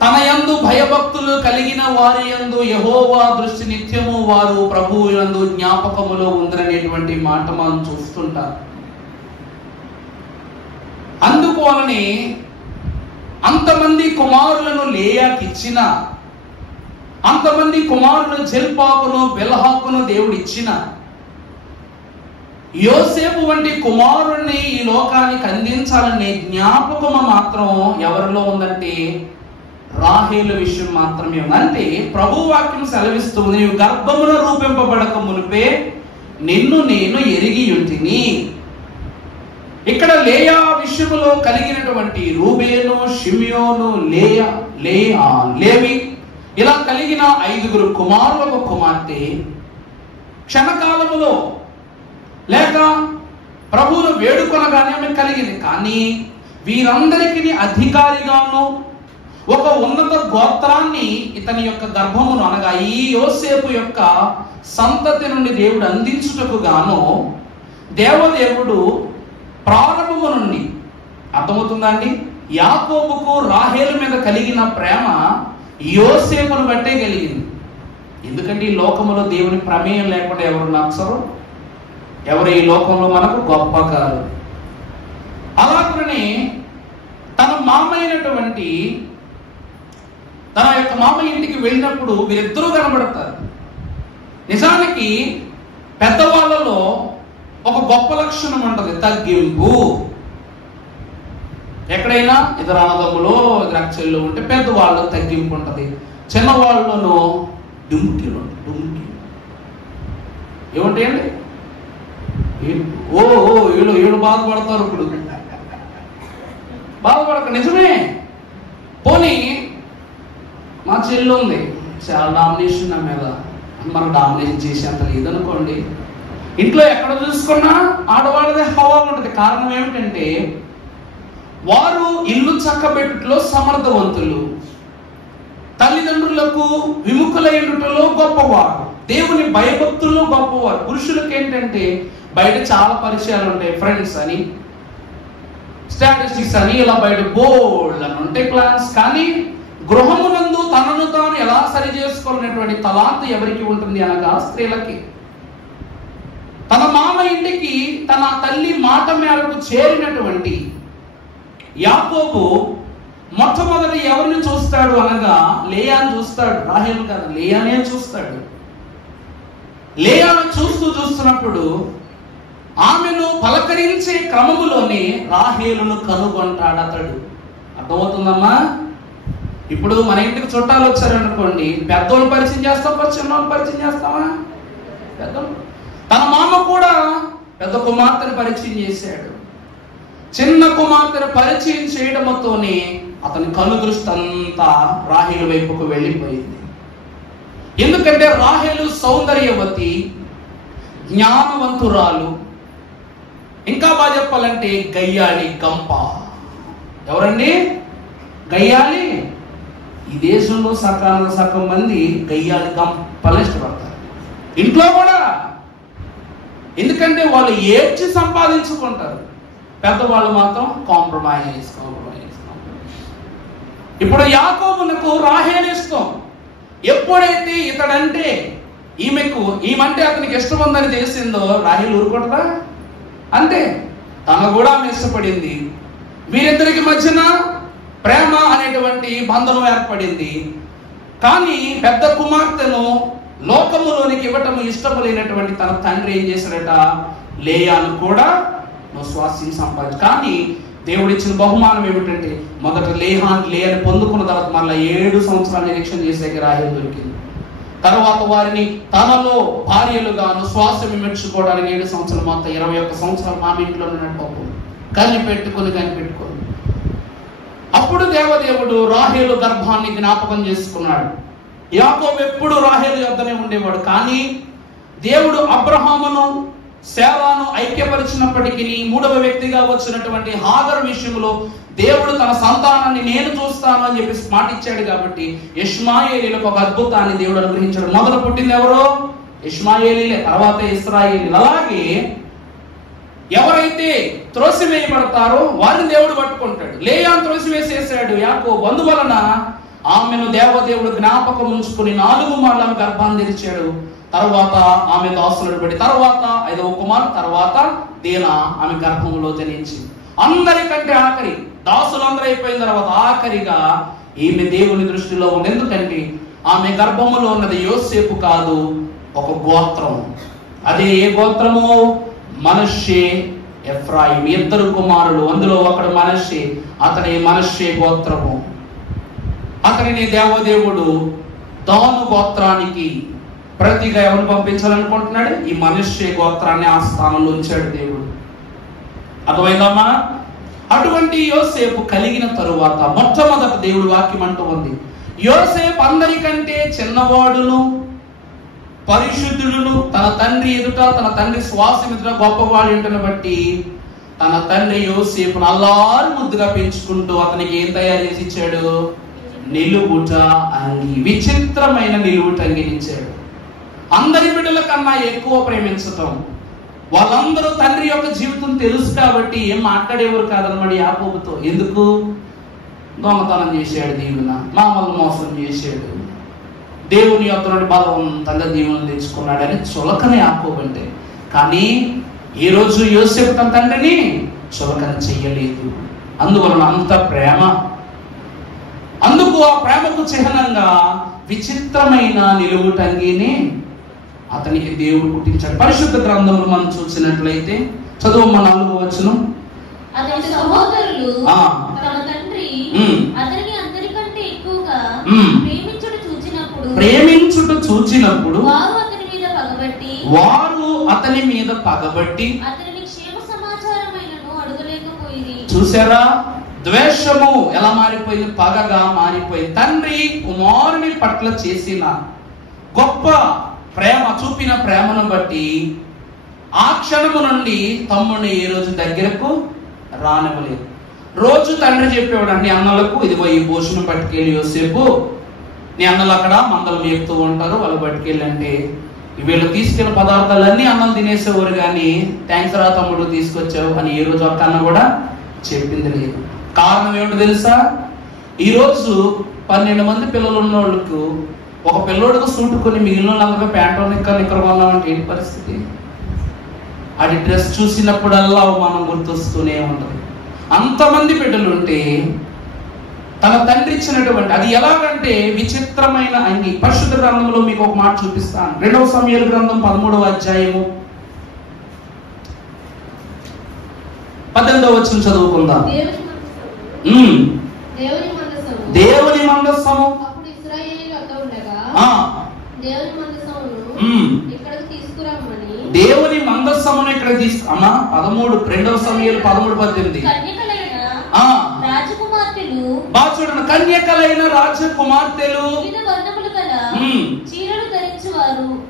తన యందు భయభక్తులు కలిగిన వారి యందు యెహోవా దృష్టి నిత్యము వారు ప్రభువు యందు జ్ఞాపకములో ఉందనేటువంటి మాట మనం చూస్తుంటాం. అందుకోనని అంతమంది కుమారులను లేయాకిచ్చిన, అంతమంది కుమారులు జిల్పాకును బెల్హాకును దేవుడు ఇచ్చిన, యోసేపు వంటి కుమారుణ్ణి ఈ లోకానికి అందించాలనే జ్ఞాపకము మాత్రం ఎవరిలో ఉందంటే రాహేలు విషయం మాత్రమే ఉంది. అంటే ప్రభు వాక్యం సెలవిస్తుంది, నీవు గర్భమున రూపింపబడక మునిపే నిన్ను నేను ఎరిగి ఉంటిని. ఇక్కడ లేయా విషయములో కలిగినటువంటి రూబేను, షిమియోను, లేవి ఇలా కలిగిన 5 కుమారులకు కుమార్తె క్షణకాలములో లేక ప్రభువును వేడుకొనగానే ఆమె కలిగింది. కానీ వీరందరికీ అధికారిగాను ఒక ఉన్నత గోత్రాన్ని ఇతని యొక్క గర్భమును అనగా ఈ యోసేపు యొక్క సంతతి నుండి దేవుడు అందించుటకు గాను దేవదేవుడు ప్రారంభము నుండి, అర్థమవుతుందా అండి, యాకోబుకు రాహేలు మీద కలిగిన ప్రేమ యోసేపును బట్టే కలిగింది. ఎందుకంటే ఈ లోకములో దేవుని ప్రమేయం లేకుండా ఎవరు నచ్చరు, ఎవరు ఈ లోకంలో మనకు గొప్ప కాదు. అలాగనే తన మామైనటువంటి తన యొక్క మామయ్య ఇంటికి వెళ్ళినప్పుడు వీరిద్దరూ కనబడతారు. నిజానికి పెద్దవాళ్ళలో ఒక గొప్ప లక్షణం ఉంటుంది, తగ్గింపు. ఎక్కడైనా ఇద్దరు అన్నదమ్ములో ఇద్దరు అక్షలు ఉంటే పెద్దవాళ్ళు తగ్గింపు ఉంటుంది, చిన్నవాళ్ళలో డుమ్కిలు ఏముంటాయండి, వీళ్ళు బాధపడతారు. ఇప్పుడు బాధపడక నిజమే. పోనీ మా చెల్లి ఉంది, చాలా డామినేషన్ నా మీద, మనం డామినేషన్ చేసేంత లేదనుకోండి. ఇంట్లో ఎక్కడ చూసుకున్నా ఆడవాళ్ళదే హవా ఉంటుంది. కారణం ఏమిటంటే వారు ఇల్లు చక్కబెట్టులో సమర్థవంతులు, తల్లిదండ్రులకు విముఖులైనలో గొప్పవారు, దేవుని భయభక్తుల్లో గొప్పవారు. పురుషులకు ఏంటంటే బయట చాలా పరిచయాలు ఉంటాయి, ఫ్రెండ్స్ అని, స్టాటిస్టిక్స్ అని, ఇలా బయట బోల్డ్ అని ఉంటాయి ప్లాన్స్. కానీ గృహమునందు తనను తాను ఎలా సరి చేసుకోవాలనేటువంటి తలాంతు ఎవరికి ఉంటుంది అనగా స్త్రీలకి. తన మామ ఇంటికి తన తల్లి మాట మేరకు చేరినటువంటి యాకోబు మొట్టమొదటి ఎవరిని చూస్తాడు అనగా లేయాను చూస్తాడు. రాహేలు కాదు, లేయానే చూస్తాడు. లేయాను చూస్తున్నప్పుడు ఆమెను పలకరించే క్రమములోనే రాహేలును కనుగొంటాడు అతడు. అర్థమవుతుందమ్మా? ఇప్పుడు మన ఇంటికి చుట్టాలు వచ్చారనుకోండి, పెద్దోళ్ళు పరిచయం చేస్తామా, చిన్నోళ్ళు పరిచయం చేస్తామా? పెద్దోళ్ళు. తన మామ కూడా పెద్ద కుమార్తెను పరిచయం చేశాడు. చిన్న కుమార్తెను పరిచయం చేయడంతోనే అతని కను దృష్టి అంతా రాహేలు వైపుకు వెళ్ళిపోయింది. ఎందుకంటే రాహేలు సౌందర్యవతి, జ్ఞానవంతురాలు, ఇంకా బాగా చెప్పాలంటే గయ్యాళి గంప. ఎవరండి గయ్యాళి? ఈ దేశంలో సగం మంది గయ్యాళి గంపలు ఇష్టపడతారు, ఇంట్లో కూడా. ఎందుకంటే వాళ్ళు ఏడ్చి సంపాదించుకుంటారు, పెద్దవాళ్ళు మాత్రం కాంప్రమైజ్. ఇప్పుడు యాకోబునకు రాహేలు ఇష్టం. ఎప్పుడైతే ఇతడంటే ఈమంటే అతనికి ఇష్టం ఉందని తెలిసిందో రాహేలు ఊరుకుంటుందా? అంటే తను కూడా ఆమె ఇష్టపడింది. వీరిద్దరికి మధ్యన ప్రేమ అనేటువంటి బంధనం ఏర్పడింది. కానీ పెద్ద కుమార్తెను లోకములోనికి ఇవ్వటం ఇష్టము లేనటువంటి తన తండ్రి ఏం చేశాడట, లేయాను కూడా నువ్వు స్వాస్థ్యం సంపాదించు. కానీ దేవుడు ఇచ్చిన బహుమానం ఏమిటంటే మొదట లేయాని పొందుకున్న తర్వాత మళ్ళీ 7 సంవత్సరాలు నిరీక్షణ చేసే రాహేలు దొరికింది. తర్వాత వారిని తనలో భార్యలుగాను స్వాస్థ్యం మెచ్చుకోవడానికి 7 సంవత్సరాలు, మొత్తం 21 సంవత్సరాలు మా ఇంట్లో ఉన్నట్టు కనిపెట్టుకొని అప్పుడు దేవదేవుడు రాహేలు గర్భాన్ని జ్ఞాపకం చేసుకున్నాడు. యాకోబు ఎప్పుడు రాహేలు యొద్దనే ఉండేవాడు. కానీ దేవుడు అబ్రహామును శారాను ఐక్యపరిచినప్పటికీ 3వ వ్యక్తిగా వచ్చినటువంటి హాగరు విషయంలో దేవుడు తన సంతానాన్ని నేను చూస్తాను అని చెప్పి మాట ఇచ్చాడు. కాబట్టి ఇష్మాయేలీలకు ఒక అద్భుతాన్ని దేవుడు అనుగ్రహించాడు. మొదట పుట్టింది ఎవరో? ఇష్మాయేలీలే, తర్వాత ఇశ్రాయేలీలు. అలాగే ఎవరైతే త్రోసివేయబడతారో వారిని దేవుడు పట్టుకుంటాడు. లేయాను త్రోసివేసేసాడు యాకోబు. అందువలన ఆమెను దేవదేవుడు జ్ఞాపకం ఉంచుకుని 4 మార్లు ఆమె గర్భాన్ని తెరిచాడు. తర్వాత ఆమె దాసులను పెట్టి తర్వాత 5వ కుమారు తర్వాత దీనా ఆమె గర్భంలో జనించింది. అందరికంటే ఆఖరి దాసులందరూ అయిపోయిన తర్వాత ఆఖరిగా ఈమె దేవుని దృష్టిలో ఉంది. ఎందుకంటే ఆమె గర్భములో ఉన్నది యోసేపు కాదు, ఒక గోత్రం. అదే ఏ గోత్రము? మనష్షే, ఎఫ్రాయిం. 2 కుమారులు, అందులో ఒకడు మనష్షే. అతని మనష్షే గోత్రము. అతనిని దేవదేవుడు దాను గోత్రానికి ప్రతిగా ఎవరు పంపించాలనుకుంటున్నాడు? ఈ మనష్షే గోత్రాన్ని ఆ స్థానంలో ఉంచాడు దేవుడు. అర్థమైందమ్మా? అటువంటి యోసేపు కలిగిన తరువాత మొట్టమొదట దేవుడు వాక్యం అంటూ ఉంది, యోసేపు అందరికంటే చిన్నవాడును పరిశుద్ధుడును, తన తండ్రి ఎదుట తన తండ్రి శ్వాసం ఎదుట గొప్పవాడు ఇంటను బట్టి తన తండ్రి యోసేపును అల్లారు ముద్దుగా పెంచుకుంటూ అతనికి ఏం తయారు చేసి ఇచ్చాడు? నిలువుట అంగి. విచిత్రమైన నిలువుట అంగినిచ్చాడు. అందరి బిడ్డల కన్నా ఎక్కువ ప్రేమించటం. వాళ్ళందరూ తండ్రి యొక్క జీవితం తెలుసు కాబట్టి ఏం మాట్లాడేవారు కాదన్నమాట యాకోబుతో. ఎందుకు? దొంగతనం చేశాడు దీవెన, మామూలు మోసం చేశాడు, దేవుని యొక్క నుండి బలవంతంగా దీవెన తెచ్చుకున్నాడని చులకన యాకోబు అంటే. కానీ ఈ రోజు యోసేపు తన తండ్రిని చులకన చెయ్యలేదు. అందువలన అంత ప్రేమ. అందుకు ఆ ప్రేమకు చిహ్నంగా విచిత్రమైన నిలువుటంగిని అతనికి దేవుడు పుట్టించాడు. పరిశుద్ధ గ్రంథములు మనం చూసినట్లయితే చదువు 4వ వచనం. అతని సహోదరులు తమ తండ్రి అతనిని అందరికంటే ఎక్కువగా ప్రేమించుట చూచినప్పుడు వారు అతని మీద పగబట్టి అతని క్షేమ సమాచారమైనను అడగలేకపోయింది. చూసారా? ద్వేషము ఎలా మారిపోయింది? పగగా మారిపోయింది. తండ్రి కుమారుని పట్ల చేసిన గొప్ప ప్రేమ, చూపిన ప్రేమను బట్టి ఆ క్షణము నుండి తమ్ముడిని ఏ రోజు దగ్గరకు రానివ్వలేదు. రోజు తండ్రి చెప్పేవాడు నీ అన్నలకు, ఇదిగో ఈ భోజనం పట్టుకెళ్ళి యోసేపు, నీ అన్నలు అక్కడ మందలు మేపుతూ ఉంటారు, వాళ్ళు పట్టుకెళ్ళి అంటే వీళ్ళు తీసుకెళ్ళిన పదార్థాలన్నీ అన్నం తినేసేవారు. కానీ థ్యాంక్స్ రా తమ్ముడు తీసుకొచ్చావు అని ఏ రోజు ఒక్క అన్న కూడా చెప్పింది లేదు. కారణం ఏమిటో తెలుసా? ఈరోజు 12 మంది పిల్లలు ఉన్న వాళ్ళకు ఒక పిల్లోడికి సూట్ కొని మిగిలిన వాళ్ళందరూ ప్యాంటు నిక్కర కొన్నామంటే ఏంటి పరిస్థితి? అది డ్రెస్ చూసినప్పుడల్లా అవమానం గుర్తొస్తూనే ఉంటుంది. అంతమంది బిడ్డలు ఉంటే తన తండ్రి ఇచ్చినటువంటి అది ఎలాగంటే విచిత్రమైన అంగి. పరిశుద్ధ గ్రంథంలో మీకు ఒక మాట చూపిస్తాను. 2వ సమూయేలు గ్రంథం 13వ అధ్యాయము 18వ వచనం చదువుకుందాం. దేవుని మందస్సము దేవుని మందస్సమును ఇక్కడ తీసుకురమ్మా. 2వ సమూయేలు 13:18. బాగా చూడండి, కన్యకలైన రాజకుమార్తెలు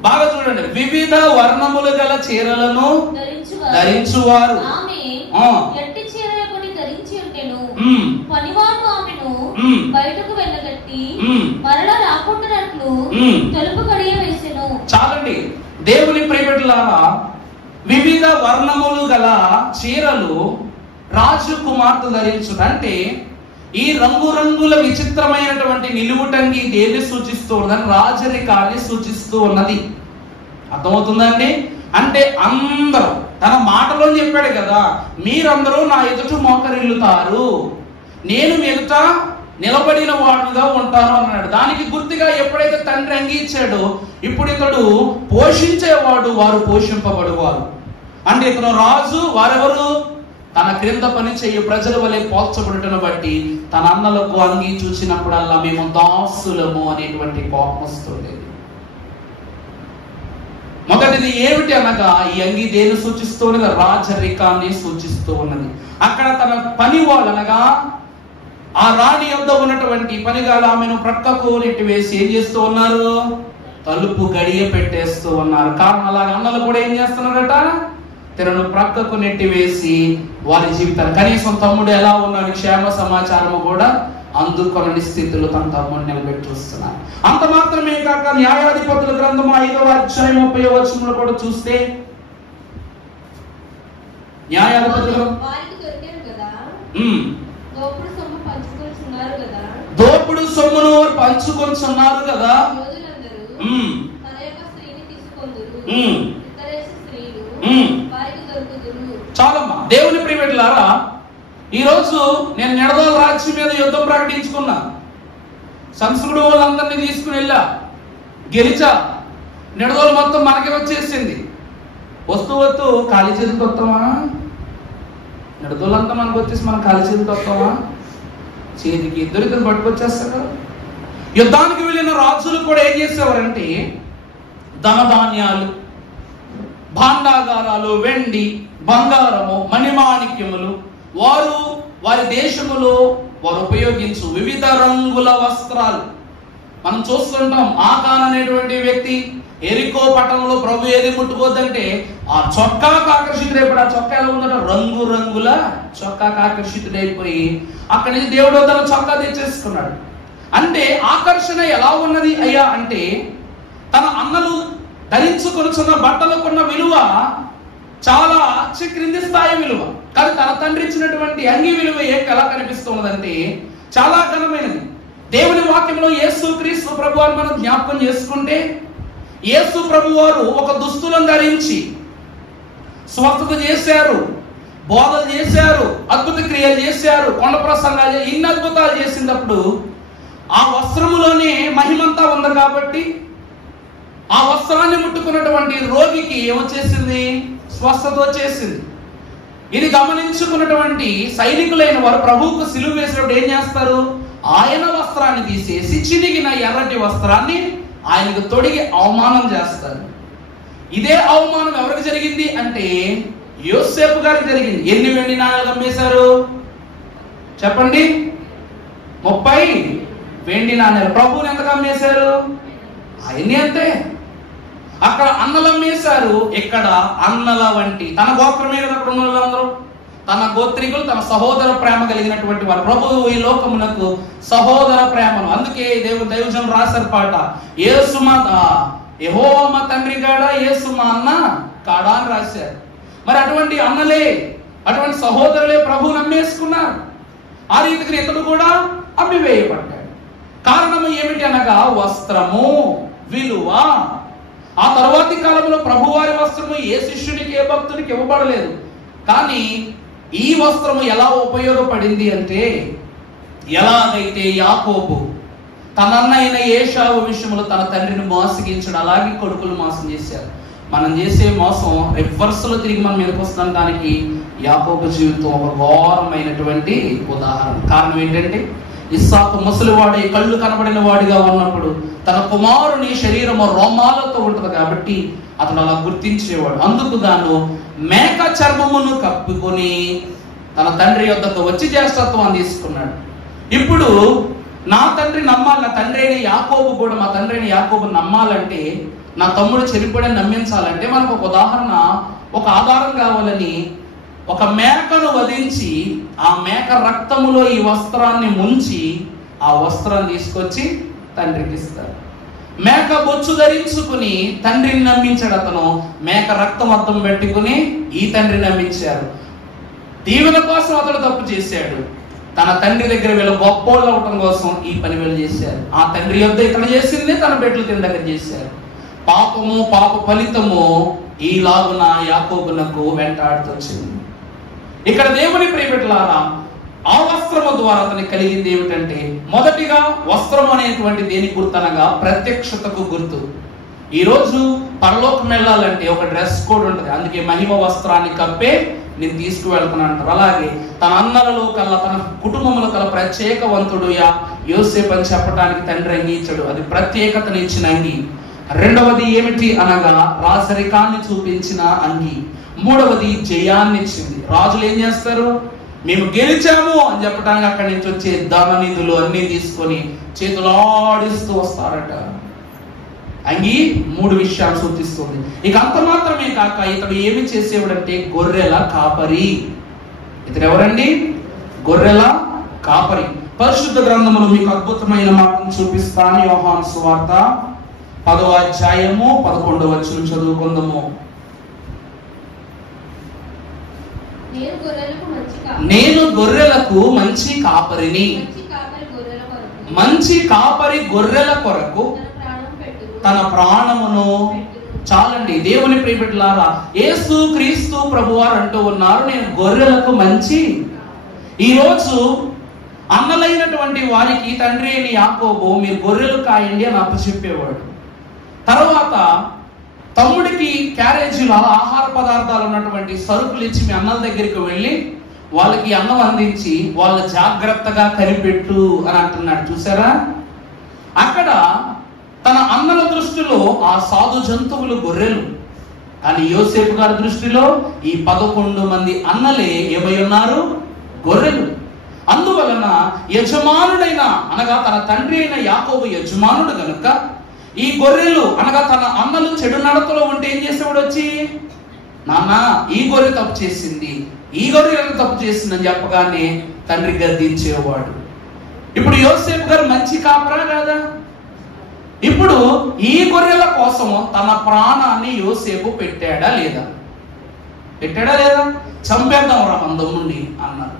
బాగా చూడండి, వివిధ వర్ణములు గల చీరలను ధరించువారు. బయటకు వెళ్ళగట్టి మరలా రాకుండానట్లు తలుపు గడియ వేసెను. చాలండి దేవుని ప్రియబిడ్డలారా, వివిధ వర్ణములు గల చీరలు రాజకుమార్తె ధరించుట అంటే ఈ రంగురంగుల విచిత్రమైనటువంటి నిలువుటంగి దేన్ని సూచిస్తూ ఉన్నదని? రాజరికాన్ని సూచిస్తూ ఉన్నది. అర్థమవుతుందండి? అంటే అందరూ తన మాటలో చెప్పాడు కదా, మీరందరూ నా ఎదుట మోకరిల్లుతారు, నేను మీ ఎదుట నిలబడిన వాడుగా ఉంటాను అన్నాడు. దానికి గుర్తుగా ఎప్పుడైతే తండ్రి అంగీచ్చాడో ఇప్పుడు ఇతడు పోషించేవాడు, వారు పోషింపబడువారు. అంటే ఇతను రాజు, వారెవరు? తన క్రింద పని చేయు ప్రజల వలె పోల్చబడుటను బట్టి తన అన్నలకు అంగీ చూసినప్పుడల్లా మేము దాసులము అనేటువంటి కోపం వస్తుంది. మొదటిది ఏమిటి అనగా ఈ అంగీ దేని సూచిస్తూ ఉన్నది? రాజరికాన్ని సూచిస్తూ ఉన్నది. అక్కడ తన పని వాళ్ళు అనగా ఆ రాణి యొద్ద ఉన్నటువంటి పనిగాలు ఆమెను ప్రక్కకు నెట్టివేసి ఏం చేస్తూ ఉన్నారు? తలుపు గడియ పెట్టేస్తూ ఉన్నారు. కారణం అలాగే అన్నలు కూడా ఏం చేస్తున్నారట? తెరను ప్రక్కకు నెట్టివేసి వారి జీవితాలు, కనీసం తమ్ముడు ఎలా ఉన్నాడు క్షేమ సమాచారము కూడా అందుకొనని స్థితిలో తన తమ్ముడిని నిలబెట్టి చూస్తున్నారు. అంత మాత్రమే కాక న్యాయాధిపతుల గ్రంథం 5వ అధ్యాయం 30వ వచనంలో కూడా చూస్తే న్యాయాధిపతులు దోపుడు సొమ్మును పంచుకొంచున్నారు కదా. చాలమ్మా. దేవుని ప్రియమిట్లారా, ఈరోజు నేను నిడదోల రాజ్యం మీద యుద్ధం ప్రకటించుకున్నా. సంస్కృతి వాళ్ళందరినీ తీసుకుని వెళ్ళా, గెలిచా. నిడదోలు మొత్తం మనకి వచ్చేసింది. వస్తూ ఖాళీ చేతికి వస్తామా? నిడదోలంతా మనకు వచ్చేసి మనం ఖాళీ చేతికి వస్తామా? చేతికి ఇద్దరు పట్టుకొచ్చేస్తారు. యుద్ధానికి వెళ్ళిన రాజులు కూడా ఏం చేసేవారంటే ధనధాన్యాలు, భాండాగారాలు, వెండి, బంగారము, మణిమాణిక్యములు, వారి దేశములో వారు ఉపయోగించు వివిధ రంగుల వస్త్రాలు. మనం చూస్తుంటాం, ఆకాన్ అనేటువంటి వ్యక్తి ఎరికో పట్టణంలో ప్రభు ఏది ముట్టుకోద్దంటే ఆ చొక్కాకు ఆకర్షితుడైపోయి, ఆ చొక్కా ఎలా ఉందంటే రంగు రంగుల చొక్కాకు ఆకర్షితుడైపోయి అక్కడి నుంచి దేవుడు తన చొక్కా తెచ్చేసుకున్నాడు. అంటే ఆకర్షణ ఎలా ఉన్నది అయ్యా అంటే, తన అన్నలు ధరించుకొనుచున్న బట్టలకున్న విలువ చాలా క్రింది స్థాయి విలువ, కానీ తన తండ్రి ఇచ్చినటువంటి అంగి విలువ ఎలా కనిపిస్తున్నదంటే చాలా ఘనమైనది. దేవుని వాక్యంలో యేసు క్రీస్తు ప్రభు అని మనం జ్ఞాపకం చేసుకుంటే, యేసు ప్రభు వారు ఒక దుస్తులను ధరించి స్వస్థత చేశారు, బోధలు చేశారు, అద్భుత క్రియలు చేశారు, కొండ ప్రసంగాలు, ఇన్ని అద్భుతాలు చేసినప్పుడు ఆ వస్త్రములోనే మహిమంతా ఉంది. కాబట్టి ఆ వస్త్రాన్ని ముట్టుకున్నటువంటి రోగికి ఏమొచ్చేసింది? స్వస్థత వచ్చేసింది. ఇది గమనించుకున్నటువంటి సైనికులైన వారు ప్రభువుకు సిలువ వేసినప్పుడు ఏం చేస్తారు? ఆయన వస్త్రాన్ని తీసేసి చినిగిన ఎర్రటి వస్త్రాన్ని ఆయనకు తొడిగి అవమానం చేస్తారు. ఇదే అవమానం ఎవరికి జరిగింది అంటే యోసేపు గారికి జరిగింది. ఎన్ని వెండి నాణాలు అమ్మేశారు చెప్పండి? 30 వెండి నాణాలు. ప్రభువుని ఎంతగా అమ్మేశారు? ఆయన్ని అంతే. అక్కడ అన్నలు అమ్మేశారు, ఇక్కడ అన్నల వంటి తన గోత్రమే కదా అక్కడ ఉన్న వాళ్ళందరూ, తన గోత్రికులు, తన సహోదర ప్రేమ కలిగినటువంటి వారు. ప్రభువు ఈ లోకమునకు సహోదర ప్రేమను, అందుకే దైవజనులు రాశారు పాట, యేసు మా యెహోవా మా తండ్రి కాడా, యేసు మా అన్న కాడా అని రాశారు. మరి అటువంటి అన్నలే, అటువంటి సహోదరులే ప్రభువుని అమ్మేసుకున్నారు. ఆ రీతికి ఇతడు కూడా అమ్మివేయబడ్డాడు. కారణము ఏమిటి అనగా వస్త్రము విలువ. ఆ తర్వాతి కాలంలో ప్రభువారి వస్త్రము ఏ శిష్యునికి, ఏ భక్తునికి ఇవ్వబడలేదు. కానీ ఈ వస్త్రము ఎలా ఉపయోగపడింది అంటే, ఎలాగైతే యాకోబు తన అన్నైన ఏశావు విషయంలో తన తండ్రిని మోసగించడం, అలాగే కొడుకులు మోసం చేశారు. మనం చేసే మోసం రివర్స్ లో తిరిగి మన మీదకి వస్తున్న దానికి యాకోబు జీవితం ఒక ఘోరమైనటువంటి ఉదాహరణ. కారణం ఏంటంటే, ఇస్సాకు ముసలివాడై కళ్ళు కనబడిన వాడిగా ఉన్నప్పుడు తన కుమారుని శరీరము రోమాలతో ఉంటుంది కాబట్టి అతను అలా గుర్తించేవాడు. అందుకు గాను మేక చర్మమును కప్పుకొని తన తండ్రి యొద్దకు వచ్చి జ్యేష్ఠత్వాన్ని తీసుకున్నాడు. ఇప్పుడు నా తండ్రి నమ్మాలి, నా తండ్రి అయిన యాకోబు కూడా, మా తండ్రి అయిన యాకోబు నమ్మాలంటే, నా తమ్ముడు చనిపోయాడని నమ్మించాలంటే మనకు ఒక ఉదాహరణ, ఒక ఆధారం కావాలని ఒక మేకను వధించి ఆ మేక రక్తములో ఈ వస్త్రాన్ని ముంచి ఆ వస్త్రాన్ని తీసుకొచ్చి తండ్రికి ఇస్తారు. మేక బొచ్చు ధరించుకుని తండ్రిని నమ్మించాడు అతను. మేక రక్తం అద్దం పెట్టుకుని ఈ తండ్రిని నమ్మించారు. దీవెన కోసం అతడు తప్పు చేశాడు. తన తండ్రి దగ్గర వీళ్ళు గొప్పోళ్ళు అవటం కోసం ఈ పని వీళ్ళు చేశారు. ఆ తండ్రి యొద్ద ఇతను చేసింది తన బిడ్డలు తినక చేశారు. పాపము, పాప ఫలితము ఈలాగున యాకోబునకు వెంటాడుతూ వచ్చింది. ఇక్కడ దేవుని ప్రియబిడ్డలారా, ఆ వస్త్రము ద్వారా అతనికి కలిగింది ఏమిటంటే, మొదటిగా వస్త్రం అనేటువంటి దేని గుర్తనగా ప్రత్యక్షతకు గుర్తు. ఈ రోజు పరలోకం వెళ్ళాలంటే ఒక డ్రెస్ కోడ్ ఉంటుంది. అందుకే మహిమ వస్త్రాన్ని కప్పే నేను తీసుకువెళ్తాను అంటారు. అలాగే తన అన్నలలో కల్లా, తన కుటుంబంలో కల్లా ప్రత్యేకవంతుడు యోసేపు అని చెప్పడానికి తండ్రి అంగీంచాడు. అది ప్రత్యేకతనిచ్చిన అంగి. రెండవది ఏమిటి అనగా రాజరికాన్ని చూపించిన అంగి. మూడవది జయాన్ని ఇచ్చింది. రాజులు ఏం చేస్తారు? మేము గెలిచాము అని చెప్పడానికి అక్కడి నుంచి వచ్చే ధన నిధులు అన్ని తీసుకొని చేతులాడిస్తూ వస్తారట. అంగి 3 విషయాలు సూచిస్తుంది. ఇక అంత మాత్రమే కాక ఇతడు ఏమి చేసేవాడంటే గొర్రెల కాపరి. ఇతడు ఎవరండి? గొర్రెల కాపరి. పరిశుద్ధ గ్రంథములో మీకు అద్భుతమైన మాటను చూపిస్తాను. యోహాను సువార్త 10వ అధ్యాయము 11వ వచనం చదువుకుందాము. నేను గొర్రెలకు మంచి కాపరిని. మంచి కాపరి గొర్రెల కొరకు తన ప్రాణమును. చాలండి దేవుని ప్రియబిడ్డలారా, యేసు క్రీస్తు ప్రభువారు అంటూ ఉన్నారు, నేను గొర్రెలకు మంచి. ఈరోజు అన్నలైనటువంటి వారికి తండ్రి అయిన యాకోబు మీరు గొర్రెలు కాయండి అని అప్పచెప్పేవాడు. తర్వాత తమ్ముడికి క్యారేజీలో ఆహార పదార్థాలు ఉన్నటువంటి సరుకులు ఇచ్చి మీ అన్నల దగ్గరికి వెళ్ళి వాళ్ళకి అన్నం అందించి వాళ్ళ జాగ్రత్తగా కనిపెట్టు అని అంటున్నాడు. చూసారా, అక్కడ తన అన్నల దృష్టిలో ఆ సాధు జంతువులు గొర్రెలు, కానీ యోసేపు గారి దృష్టిలో ఈ 11 మంది అన్నలే ఏమై ఉన్నారు? గొర్రెలు. అందువలన యజమానుడైన అనగా తన తండ్రి అయిన యాకోబు యజమానుడు గనుక ఈ గొర్రెలు అనగా తన అన్నలు చెడు నడతలో ఉంటే ఏం చేసేవాడు? వచ్చి నాన్న ఈ గొర్రె తప్పు చేసింది, ఈ గొర్రె తప్పు చేసింది అని చెప్పగానే తండ్రి గద్దించేవాడు. ఇప్పుడు యోసేపు గారు మంచి కాపరా కాదా? ఇప్పుడు ఈ గొర్రెల కోసం తన ప్రాణాన్ని యోసేపు పెట్టాడా లేదా? పెట్టాడా లేదా? చంపేద్దాం రా మన దమ్ముండి అన్నారు.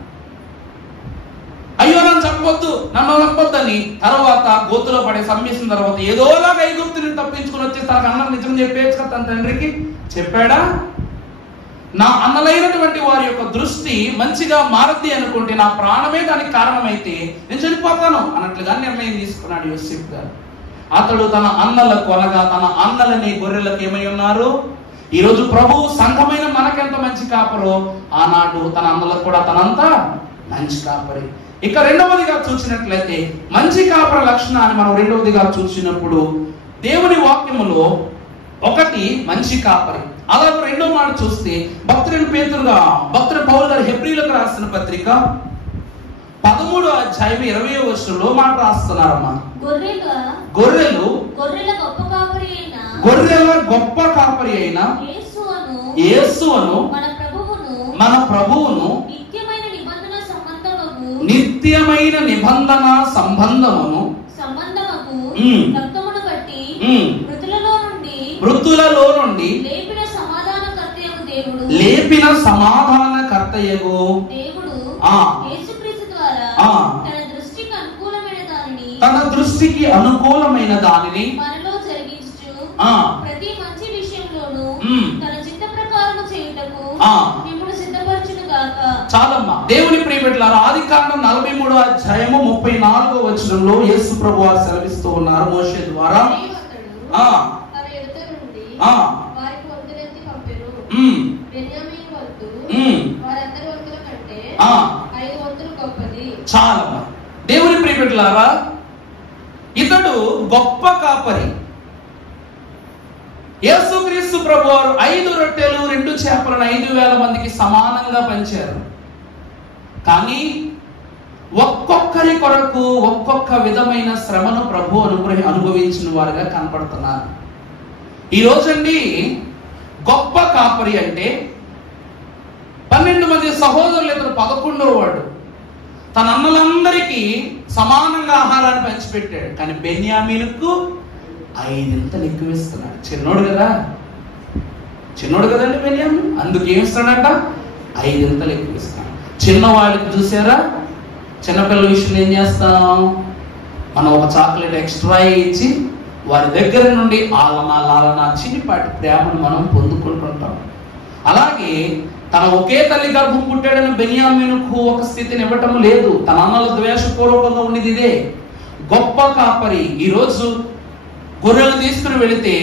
అయ్యో నన్ను చంపొద్దు, నన్ను చంపొద్దని తర్వాత గోతులో పడే సంవేసిన తర్వాత ఏదోలాగా ఐగుప్తుని తప్పించుకుని వచ్చి తనకు అన్నం నిజం చెప్పేచ్చు కదా తన తండ్రికి. చెప్పాడా? నా అన్నలైనటువంటి వారి యొక్క దృష్టి మంచిగా మారద్ది అనుకుంటే నా ప్రాణమే దానికి కారణమైతే నేను చనిపోతాను అన్నట్లుగా నిర్ణయం తీసుకున్నాడు యోసేపు గారు. అతడు తన అన్నలకు అనగా తన అన్నలని గొర్రెలకు ఏమై ఉన్నారు? ఈరోజు ప్రభు సంఘమైన మనకెంత మంచి కాపరో ఆనాడు తన అన్నలకు కూడా తనంతా మంచి కాపరి. ఇక రెండవదిగా చూసినట్లయితే మంచి కాపర లక్షణాన్ని మనం రెండవదిగా చూసినప్పుడు దేవుని వాక్యములో ఒకటి మంచి కాపరి. అలాగే రెండో మాట చూస్తే భక్తుడు పౌలు గారు హెబ్రీలకు రాసిన పత్రిక 13వ అధ్యాయం 20వ వచనంలో మాట రాస్తున్నారమ్మా. గొర్రెల గొప్ప కాపరి అయిన యేసును మన ప్రభువును నిత్యమైన నిబంధన సంబంధమును మృతులలో నుండి లేపిన సమాధానకర్తయగు తన దృష్టికి అనుకూలమైన దానిని ప్రతి మంచి విషయంలోనూ తన చిత్త ప్రకారము చేయుటకు మిమ్మును సిద్ధపరచును గాక. చాలమ్మా దేవుని ప్రియబిడ్డలారా, ఆదికాండం 43వ అధ్యాయము 34వ వచనంలో యేసు ప్రభువారు సెలవిస్తూ ఉన్నారు మోషే ద్వారా. తన ఎదుట నుండి వారికి వంతులెత్తి పంపెను. బెన్యామీను వంతు వారందరి వంతుల కంటే 5 వంతులు గొప్పది. చాలమ్మా దేవుని ప్రియబిడ్డలారా, ఇతడు గొప్ప కాపరి. యేసుక్రీస్తు ప్రభువారు 5 రొట్టెలు 2 చేపలను 5,000 మందికి సమానంగా పంచారు. కానీ ఒక్కొక్కరి కొరకు ఒక్కొక్క విధమైన శ్రమను ప్రభు అనుభవించిన వారుగా కనపడుతున్నారు. ఈ రోజండి గొప్ప కాపరి అంటే 12 మంది సహోదరులు, ఇతను 11వ వాడు. తన అన్నలందరికీ సమానంగా ఆహారాన్ని పంచిపెట్టాడు. కానీ బెన్యామీనుకు 5 ఎక్కువ ఇస్తున్నాడు. చిన్నోడు కదండి బెన్యామీను, అందుకు ఏమిస్తాడట? 5 ఎక్కువ ఇస్తాడు. చిన్నవాడికి చూసారా, చిన్నపిల్లల విషయంలో ఏం చేస్తాం మనం? ఒక చాక్లెట్ ఎక్స్ట్రా ఇచ్చి వారి దగ్గర నుండి ఆలనా చిన్నిపాటి ప్రేమను మనం పొందుకుంటుంటాం. అలాగే తన ఒకే తల్లి గర్భం పుట్టాడని బెన్యామీనుకు ఒక స్థితిని ఇవ్వటం లేదు. తన అన్నల ద్వేషపూర్వకంగా ఉండేది ఇదే. గొప్ప కాపరి. ఈరోజు గొర్రెలు తీసుకుని వెళితే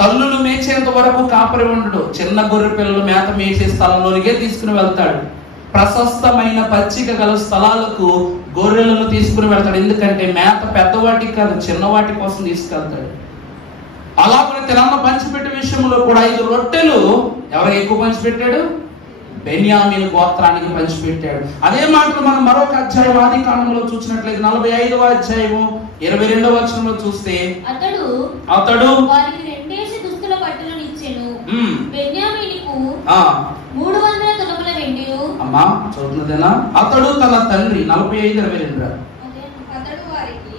తల్లులు మేచేంత వరకు కాపరి ఉండడు. చిన్న గొర్రె పిల్లలు మేత మేసే స్థలంలోనికే తీసుకుని వెళ్తాడు. ప్రశస్తమైన పచ్చిక గల స్థలాలకు గొర్రెలను తీసుకుని వెళ్తాడు. ఎందుకంటే మేత పెద్దవాటికి కాదు, చిన్నవాటి కోసం తీసుకెళ్తాడు. అలాగే తినన్న పంచిపెట్టే విషయంలో కూడా 5 రొట్టెలు ఎవరికి ఎక్కువ పంచిపెట్టాడు? బెన్యామీను గోత్రానికి పంచిపెట్టాడు. అదే మాటలు మనం మరొక అధ్యాయం ఆదికాండంలో చూసినట్లయితే 45వ అధ్యాయము 22వ వచనంలో చూస్తే అతడు వారికి 2 దుస్తుల బట్టలను ఇచ్చెను. బెన్యామీనుకు 300 తులముల వెండియు. అమ్మా చదువుతున్నదేనా? అతడు తన తండ్రి 45:22 అతడు వారికి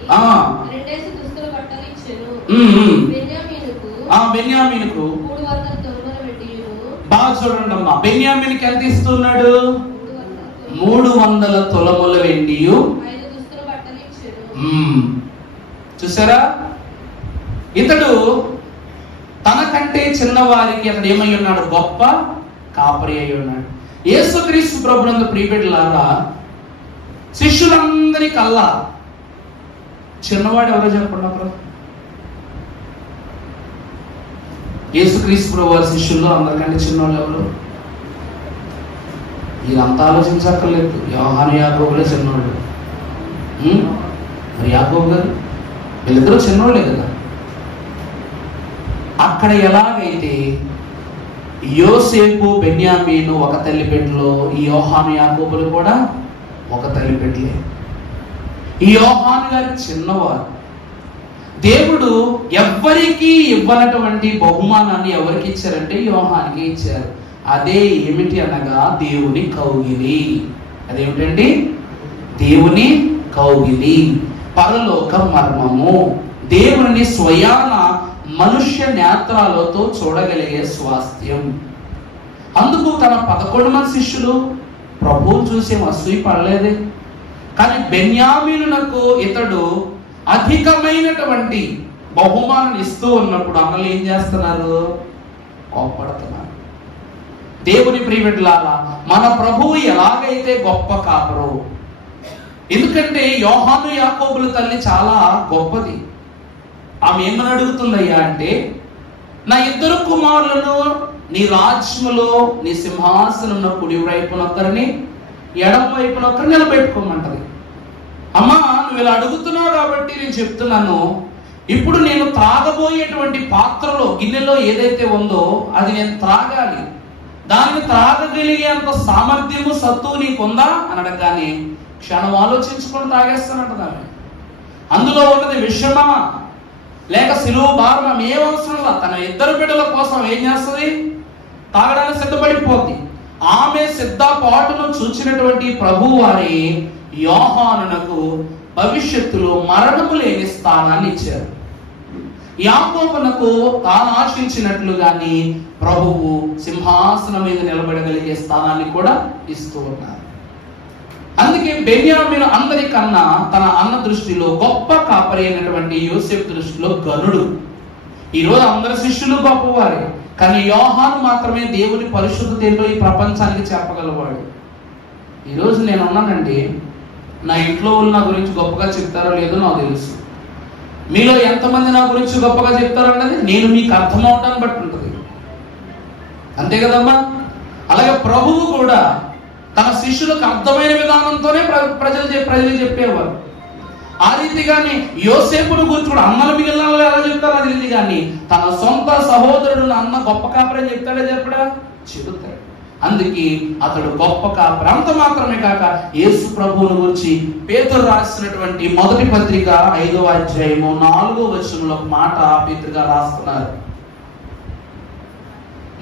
2 దుస్తుల బట్టలు ఇచ్చెను. బెన్యామీనుకు 300 తులముల వెండియు. బాగా చూడండి అమ్మా, బెన్యామీనుకి ఎంత ఇస్తున్నాడు? 300 తులముల వెండియు 5 దుస్తుల బట్టలు ఇచ్చెను. చూసారా, ఇతడు తనకంటే చిన్నవారికి అతడు ఏమై ఉన్నాడు? గొప్ప కాపరి అయి ఉన్నాడు. యేసుక్రీస్తు ప్రభునందు ప్రియబిడ్డలారా, శిష్యులందరికల్లా చిన్నవాడు ఎవరో చెప్పండి ఒకరు. యేసుక్రీస్తు ప్రభు వారి శిష్యుల్లో అందరికంటే చిన్నవాళ్ళు ఎవరు? వీరంతా ఆలోచించక్కర్లేదు. యోహాను యాకోబులే చిన్నవాళ్ళు. మరి యాకోబు గారు వీళ్ళిద్దరూ చిన్నవాళ్ళే కదా. అక్కడ ఎలాగైతే యోసేపు బెన్యామీను ఒక తల్లి బిడ్డలో, ఈ యోహాను యాకోబులు కూడా ఒక తల్లి బిడ్డలే. ఈ యోహాను గారు చిన్నవారు. దేవుడు ఎవ్వరికీ ఇవ్వనటువంటి బహుమానాన్ని ఎవరికి ఇచ్చారంటే యోహానికి ఇచ్చారు. అదే ఏమిటి అనగా దేవుని కౌగిలి. అదేమిటండి? దేవుని కౌగిలి, పరలోక మర్మము, దేవుని స్వయాన మనుష్య నేత్రాలతో చూడగలిగే స్వాస్థ్యం. అందుకు తన 11 మంది శిష్యులు ప్రభువు చూసే అసూయ పడలేదే. కానీ బెన్యామీనునకు ఇతడు అధికమైనటువంటి బహుమానం ఇస్తూ ఉన్నప్పుడు అన్నలు ఏం చేస్తున్నారు? కోప్పడుతున్నారు. దేవుని ప్రియబిడ్డలారా, మన ప్రభువు ఎలాగైతే గొప్ప కాపరో, ఎందుకంటే యోహాను యాకోబుల తల్లి చాలా గొప్పది. ఆమె ఏమని అడుగుతుందయ్యా అంటే, నా 2 కుమారులను నీ రాజ్యములో నీ సింహాసనంలో కుడి వైపున ఒకరిని ఎడమ వైపున ఒకరిని నిలబెట్టుకోమంటది. అమ్మా, నువ్వు ఇలా అడుగుతున్నావు కాబట్టి నేను చెప్తున్నాను, ఇప్పుడు నేను త్రాగబోయేటువంటి పాత్రలో, గిన్నెలో ఏదైతే ఉందో అది నేను త్రాగాలి. దాన్ని త్రాగగలిగేంత సామర్థ్యము సత్తు నీకుందా అని అడగగానే క్షణం ఆలోచించుకొని తాగేస్తానంటది ఆమె. అందులో ఉన్నది విషమా లేక సిలువ భారమా ఏం అవసరంలా, తన 2 బిడ్డల కోసం ఏం చేస్తుంది? తాగడానికి సిద్ధపడిపోద్ది. ఆమె సిద్ధపాటును చూచినటువంటి ప్రభు వారి యోహానునకు భవిష్యత్తులో మరణము లేని స్థానాన్ని ఇచ్చారు. యాకోబునకు తాను ఆశించినట్లుగాని ప్రభువు సింహాసనం మీద నిలబడగలిగే స్థానాన్ని కూడా ఇస్తూ ఉన్నారు. అందుకే బెన్యామీను అందరికన్నా తన అన్న దృష్టిలో గొప్ప కాపరి అయినటువంటి యోసేపు దృష్టిలో గనుడు. ఈరోజు అందరి శిష్యులు గొప్పవారే, కానీ యోహాను మాత్రమే దేవుని పరిశుద్ధతలో ఈ ప్రపంచానికి చెప్పగలవాడు. ఈరోజు నేను ఉన్నానండి, నా ఇంట్లో వాళ్ళు నా గురించి గొప్పగా చెప్తారో లేదో నాకు తెలుసు. మీలో ఎంతమంది నా గురించి గొప్పగా చెప్తారన్నది నేను మీకు అర్థమవటాన్ని బట్టి ఉంటుంది. అంతే కదమ్మా. అలాగే ప్రభువు కూడా తన శిష్యులకు అర్థమైన విధానంతోనే ప్రజలు చెప్పేవారు. ఆ రీతిగానే యోసేపును గురించి కూడా అన్నలు మిగిలిన ఎలా చెప్తారో అది రీతి కానీ తన సొంత సహోదరుడు అన్న గొప్ప కాపరని చెప్తాడే చెప్పడా? చెబుతాడు. అందుకే అతడు గొప్ప కాపరి. అంత మాత్రమే కాక యేసు ప్రభువును గురించి పేతురు రాసినటువంటి మొదటి పత్రిక 5వ అధ్యాయము 4వ వచనంలో ఒక మాట పేతురుగా రాస్తున్నారు.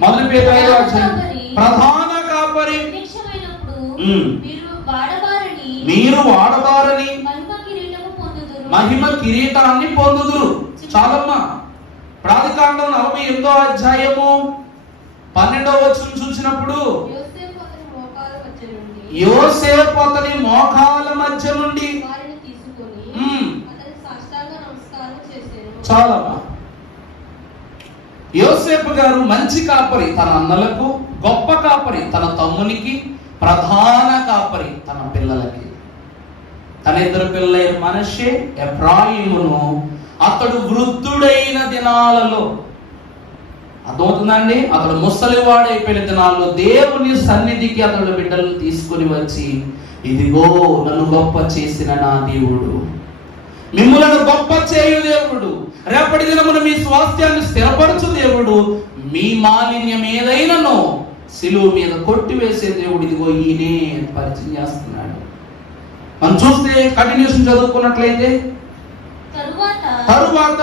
మొదటి పేతురు 5వ అధ్యాయం, ప్రధాన కాపరి మీరు వాడబారని మహిమ కిరీటాన్ని పొందుదురు. చాలమ్మా. ప్రాదికాండం 48వ అధ్యాయము 12వ వచనం చూసినప్పుడు యోసేపు అతని మోకాల మధ్య నుండి చాలమ్మా. యోసేపు గారు మంచి కాపరి తన అన్నలకు, గొప్ప కాపరి తన తమ్మునికి, ప్రధాన కాపరి తన పిల్లలకి. తన 2 పిల్లలైన మనష్షే, ఎఫ్రాయిమును అతడు వృద్ధుడైన దినాలలో, అర్థమవుతుందండి, అతడు ముసలివాడైపోయిన దినాల్లో దేవుని సన్నిధికి అతడు బిడ్డలను తీసుకుని వచ్చి, ఇదిగో నన్ను గొప్ప చేసిన నా దేవుడు, మిమ్ములను గొప్ప చేయు దేవుడు, రేపటి దినమున మీ స్వాస్థ్యాన్ని స్థిరపరచు దేవుడు, మీ మాలిన్యం ఏదైనానో సిలువ మీద కొట్టివేసే దేవుడు, ఇదిగో ఈయనే పరిచయం చేస్తున్నాడు. మనం చూస్తే కంటిన్యూషన్ చదువుకున్నట్లయితే తరువాత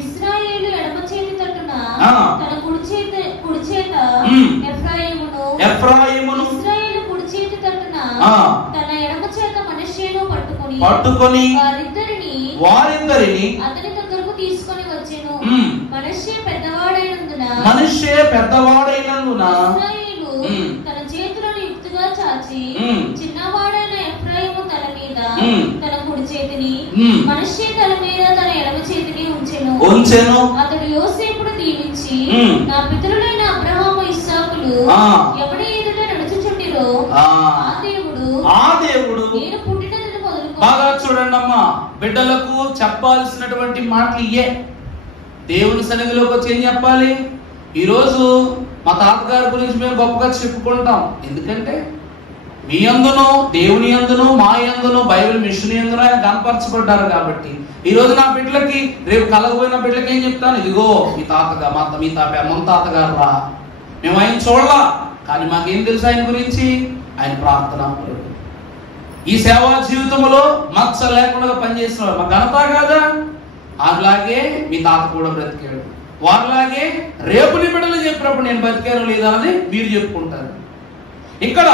ఇశ్రాయేలు ఎడమ చేతి తట్టున తన కుడి చేత ఎఫ్రాయిమును, ఇశ్రాయేలు కుడి చేతి తట్టున తన ఎడమ చేత మనష్షేను పట్టుకొని వారిద్దరిని అతని దగ్గరకు తీసుకొని వచ్చెను. మనష్షే పెద్దవాడైనందున ఇశ్రాయేలు తన చేతులను యుక్తిగా చాచి చిన్నవాడైన ఎఫ్రాయిము తల మీద తన కుడి చేతిని, మనష్షే తల ఉంచెను. అతడు యోసేపును దీవించి, నా పితరులైన అబ్రహాము ఇస్సాకులు ఎవడి ఎదుట నడుచుచుండిరో ఆ దేవుడు నేను పుట్టినది మొదలుకొని. బాగా చూడండి అమ్మా, బిడ్డలకు చెప్పాల్సినటువంటి మాటలు ఇయే. దేవుని సన్నిధిలోకి వచ్చి ఏం చెప్పాలి? ఈరోజు మా తాతగారి గురించి మేము గొప్పగా చెప్పుకుంటాం. ఎందుకంటే మీ అందును, దేవుని అందును, మా అందును, బైబిల్ మిషన్ అందును ఆయన కనపరచబడ్డారు కాబట్టి ఈ రోజు నా బిడ్డలకి, రేపు కలగబోయిన బిడ్డలకి ఏం చెప్తాను? ఇదిగో మీ తాతగా మీ తాతగారు రా, మేము ఆయన చూడలా, కానీ మాకేం తెలుసు ఆయన గురించి? ఆయన ప్రార్థన. ఈ సేవా జీవితంలో మచ్చ లేకుండా పనిచేసిన మా ఘనత కాదా? అలాగే మీ తాత కూడా బ్రతికాడు. వారిలాగే రేపు నీ బిడ్డలు చెప్పినప్పుడు నేను బతికాను లేదా అన్నది మీరు చెప్పుకుంటారు. ఇక్కడ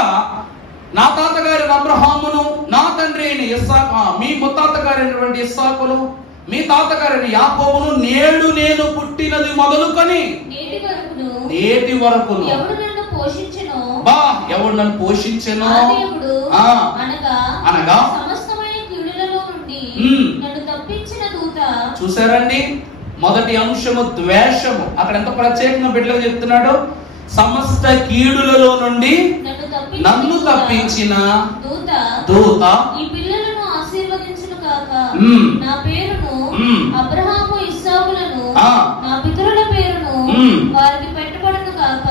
నా తాతగారి అబ్రహామును, నా తండ్రి అయిన ఇస్సాకు, మీ ముత్తాతగారైనటువంటి ఇస్సాకును, మీ తాతగారైన యాకోబును నేడు నేను పుట్టినది మొదలుకొని నేటి వరకు ఎవడు నన్ను పోషించెనో అనగా చూసారండి, మొదటి అంశము ద్వేషము. అక్కడ ఎంత ప్రత్యేకంగా బిడ్డలకు చెప్తున్నాడు? సమస్త కీడులలో నుండి నన్ను తప్పించిన దూత ఈ పిల్లలను ఆశీర్వదించును కాక, నా పేరును అబ్రహాము ఇస్సాకులను నా పితరుల పేరును వారికి పెట్టబడును కాక,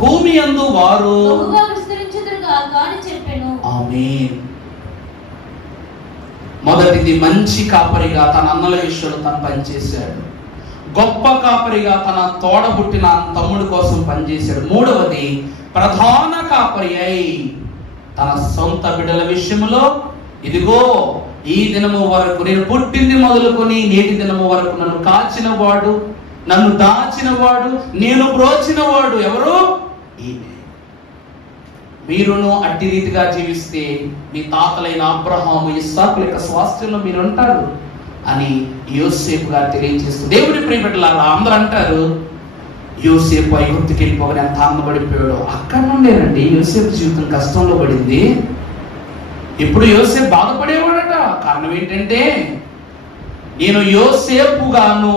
భూమి యందు వారు బహుగా విస్తరించుదురు కాక అని చెప్పెను. ఆమేన్. మొదటిది, మంచి కాపరిగా తన అన్నల విషయంలో తను పనిచేశాడు. గొప్ప కాపరిగా తన తోడబుట్టిన తమ్ముడి కోసం పనిచేశాడు. మూడవది, ప్రధాన కాపరి అయి తన సొంత బిడ్డల విషయంలో ఇదిగో ఈ దినము వరకు, నేను పుట్టింది మొదలుకొని నేటి దినము వరకు నన్ను కాచిన వాడు, నన్ను దాచిన వాడు, నేను బ్రోచిన వాడు ఎవరు? ఈయనే. మీరును అట్టి రీతిగా జీవిస్తే మీ తాతలైన అబ్రహాము ఇస్సాకుల యొక్క స్వాస్థ్యంలో మీరు ఉంటారు అని యోసేపు గారు తెలియజేస్తూ, దేవుడి ప్రియబిడ్డలారా అందరూ అంటారు యోసేపు ఐగుప్తుకి వెళ్ళిపోగానే ఎంత ఆనందపడిపోయాడు. అక్కడ నుండేనండి యోసేపు జీవితం కష్టంలో పడింది. ఇప్పుడు యోసేపు బాధపడేవాడట. కారణం ఏంటంటే, నేను యోసేపుగాను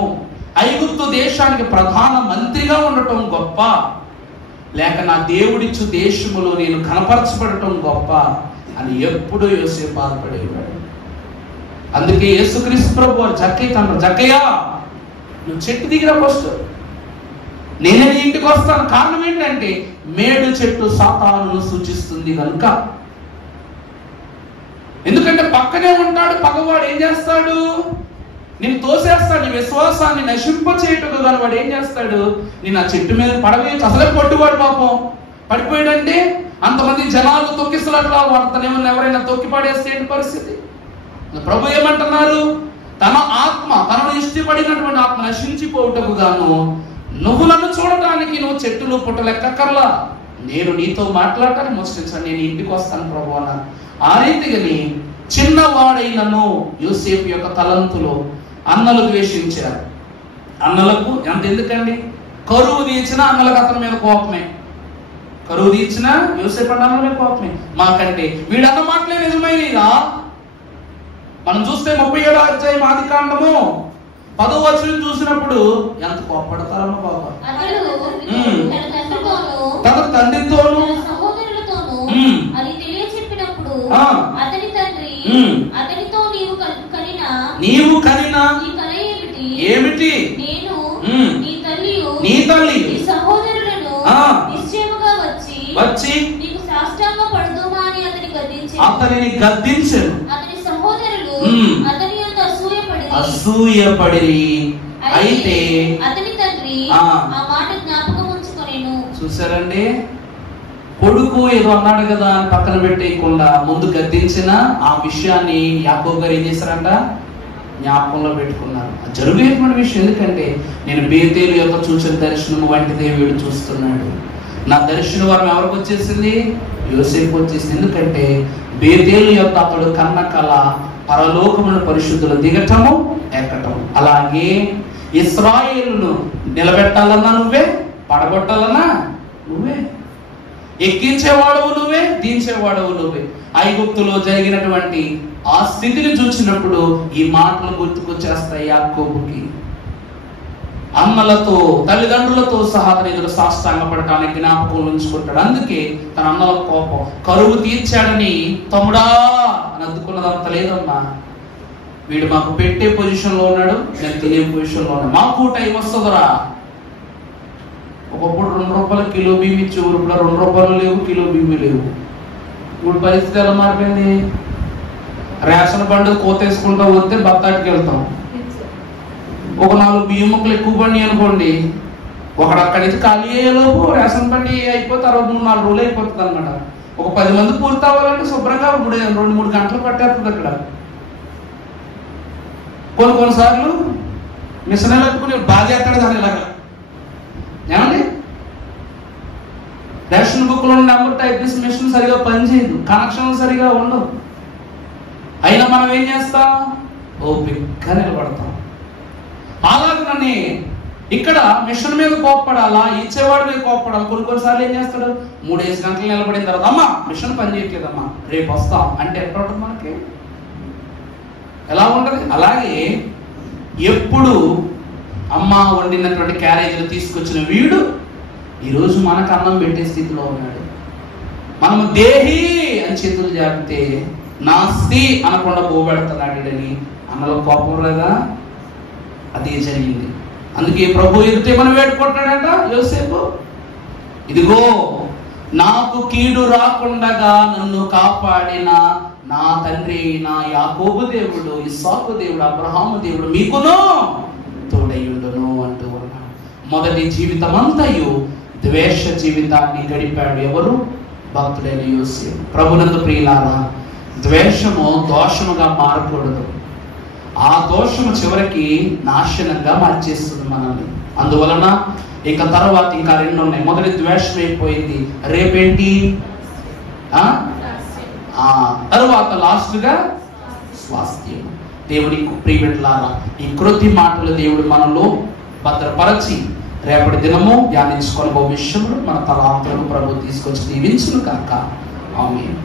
ఐగుప్తు దేశానికి ప్రధాన మంత్రిగా ఉండటం గొప్ప, లేక నా దేవుడిచ్చు దేశములో నేను కనపరచబడటం గొప్ప అని ఎప్పుడూ యోసేపు బాధపడేవాడు. అందుకే యేసుక్రీస్తు ప్రభు వారు జక్కయ్య అన్నారు, జక్కయ్య నువ్వు చెట్టు దిగిరా, ఫస్ట్ నేనే నీ ఇంటికి వస్తాను. కారణం ఏంటంటే మేడు చెట్టు సాతానును సూచిస్తుంది కనుక. ఎందుకంటే పక్కనే ఉంటాడు పగవాడు, ఏం చేస్తాడు? నేను తోసేస్తాడు. నీ విశ్వాసాన్ని నశింప చేయటకు కానీ వాడు ఏం చేస్తాడు? నేను ఆ చెట్టు మీద పడవేయచ్చు. అసలే పొట్టువాడు పాపం పడిపోయాడంటే అంతమంది జనాలు తొక్కిస్తున్నట్లా వాడతనేమన్నా ఎవరైనా తొక్కి పడేస్తే ఏంటి పరిస్థితి? ప్రభు ఏమంటున్నారు? తన ఆత్మ, తనను ఇష్టపడినటువంటి ఆత్మ నశించిపోవుటకు గాను నువ్వు నన్ను చూడటానికి నువ్వు చెట్టులు పుట్టలెక్కర్లా, నేను నీతో మాట్లాడటానికి ముస్లించాను, నేను ఇంటికి వస్తాను ప్రభు అన్న. ఆ రీతిగాని చిన్నవాడైనను యోసేపు యొక్క తలంతులో అన్నలు ద్వేషించారు. అన్నలకు ఎంత ఎందుకండి? కరువు తీర్చిన అన్నలకు అతని మీద కోపమే. కరువు తీర్చిన యోసేపు అన్నల మీద కోపమే. మాకంటే వీడన్న మాటలే నిజమైనదా? మనం చూస్తే 37వ అధ్యాయం ఆదికాండము 10వ వచనం చూసినప్పుడు ఎంత కోపడతారమ్మా బాబా. తన తండ్రితోను అది తెలియచెప్పినప్పుడు అతని తండ్రి అతనితో నీవు కనిన ఈ కల ఏమిటి? నేను నీ తల్లి నీ సహోదరులను నిశ్చయముగా వచ్చి నీకు సాష్టాంగ పడుదుమా అని అతనిని గద్దించెను. అతని సహోదరులు అతని యందు అసూయపడి అయితే అతని తండ్రి ఆ మాట జ్ఞాపకం ఉంచుకొనెను. చూసారండి, కొడుకు ఏదో అన్నాడు కదా అని పక్కన పెట్టేయకుండా ముందు గద్దించిన ఆ విషయాన్ని యాకోబు గారు ఏం చేశారంట? జ్ఞాపకంలో పెట్టుకున్నారు. జరుగుతున్న విషయం. ఎందుకంటే నేను బేతేలు యొక్క చూసిన దర్శనము వంటిదే వీడు చూస్తున్నాడు. నా దర్శన వరం ఎవరికి వచ్చేసింది? యోసేపు వచ్చేసింది. ఎందుకంటే బేతేలు యొక్క అతడు కన్న కళ పరలోకమున పరిశుద్ధులు దిగటము ఎక్కటము. అలాగే ఇశ్రాయేలును నిలబెట్టాలన్నా నువ్వే, పడగొట్టాలన్నా నువ్వే, ఎక్కించేవాడవు నువ్వే, దించేవాడవు నువ్వే. ఐగుప్తులో జరిగినటువంటి ఆ స్థితిని చూసినప్పుడు ఈ మాటలు గుర్తుకొచ్చేస్తాయి యాకోబుకి. అన్నలతో తల్లిదండ్రులతో సహా తన ఎదురు సాష్టాంగపడటానికి జ్ఞాపకం ఉంచుకుంటాడు. అందుకే తన అన్నల కోపం కరువు తీర్చాడని తమ్ముడా అని అందుకున్నదంత లేదమ్మా. వీడు మాకు పెట్టే పొజిషన్ లో ఉన్నాడు, నేను తినే పొజిషన్ లో ఉన్నాడు. మాకు టైం వస్తుందిరా. ఒకప్పుడు 2 రూపాయలు కిలో బియ్యం ఇచ్చేవారు, ఇప్పుడు 2 రూపాయలు లేవు, కిలో బియ్యం లేవు. ఇప్పుడు పరిస్థితి ఎలా మారిపోయింది? రేషన్ బండి కోతేసుకుంటా వస్తే బత్తాటికి వెళ్తాం. ఒక 4 బియ్యం ముక్కలు ఎక్కువ బండి అనుకోండి, ఒకడు అక్కడి నుంచి ఖాళీ అయ్యేలోపు రేషన్ బండి అయిపోతే 3-4 రోజులు అయిపోతుంది అనమాట. ఒక 10 మంది పూర్తి అవ్వాలంటే శుభ్రంగా 2-3 గంటలు పట్టేస్తుంది అక్కడ. కొన్నిసార్లు మిషన్ ఎత్తుకుని బాగా ఎక్కడ దాని ఇలాగా ఏమండి, రేషన్ బుక్ లో నెంబర్ టైప్ చేసి మిషన్ సరిగా పనిచేయదు, కనెక్షన్ సరిగా ఉండవు. అయినా మనం ఏం చేస్తాం? ఓపికగా నిలబడతాం. అలాగనే ఇక్కడ మిషన్ మీద కోప్పడాలా, ఇచ్చేవాడి మీద కోప్పడాలి. కొన్నిసార్లు ఏం చేస్తాడు? 3-5 గంటలు నిలబడిన తర్వాత అమ్మా మిషన్ పని చేయట్లేదమ్మా, రేపు వస్తాం అంటే ఎట్లా ఉంటుంది మనకి? ఎలా ఉంటుంది? అలాగే ఎప్పుడు అమ్మ వండినటువంటి క్యారేజీలు తీసుకొచ్చిన వీడు ఈరోజు మనకు అన్నం పెట్టే స్థితిలో ఉన్నాడు. మనము దేహి అని చేతులు జాపితే నాస్తి అనకుండా పోబెడుతున్నాడని అన్నలో కోపం లేదా? అదే జరిగింది. అందుకే ప్రభు ఎదుటే మనం వేడుకుంటున్నాడంట యోసేపు, ఇదిగో నాకు కీడు రాకుండా నన్ను కాపాడిన నా తండ్రి అయిన యాకోబు దేవుడు, ఇస్సాకు దేవుడు, అబ్రహాము దేవుడు మీకును తోడయుండును అంటూ ఉన్నాడు. మొదటి జీవితం అంతయు ద్వేష జీవితాన్ని గడిపాడు ఎవరు? భక్తుడైన యోసేపు. ప్రభునందు ప్రియులారా, ద్వేషము దోషముగా మారకూడదు. ఆ దోషము చివరికి నాశనంగా మార్చేస్తుంది మనల్ని. అందువలన ఇక తర్వాత ఇంకా 2 ఉన్నాయి. మొదటి ద్వేషం అయిపోయింది, రేపేంటి? తరువాత లాస్ట్ గా స్వాస్థ్యం. దేవుడి ప్రియబిడ్డలారా, ఈ కృతి మాటలు దేవుడు మనలో భద్రపరచి రేపటి దినము ధ్యానించుకొని విషయంలో మన తలాంతులకు ప్రభు తీసుకొచ్చి దీవించును కాక. ఆమేన్.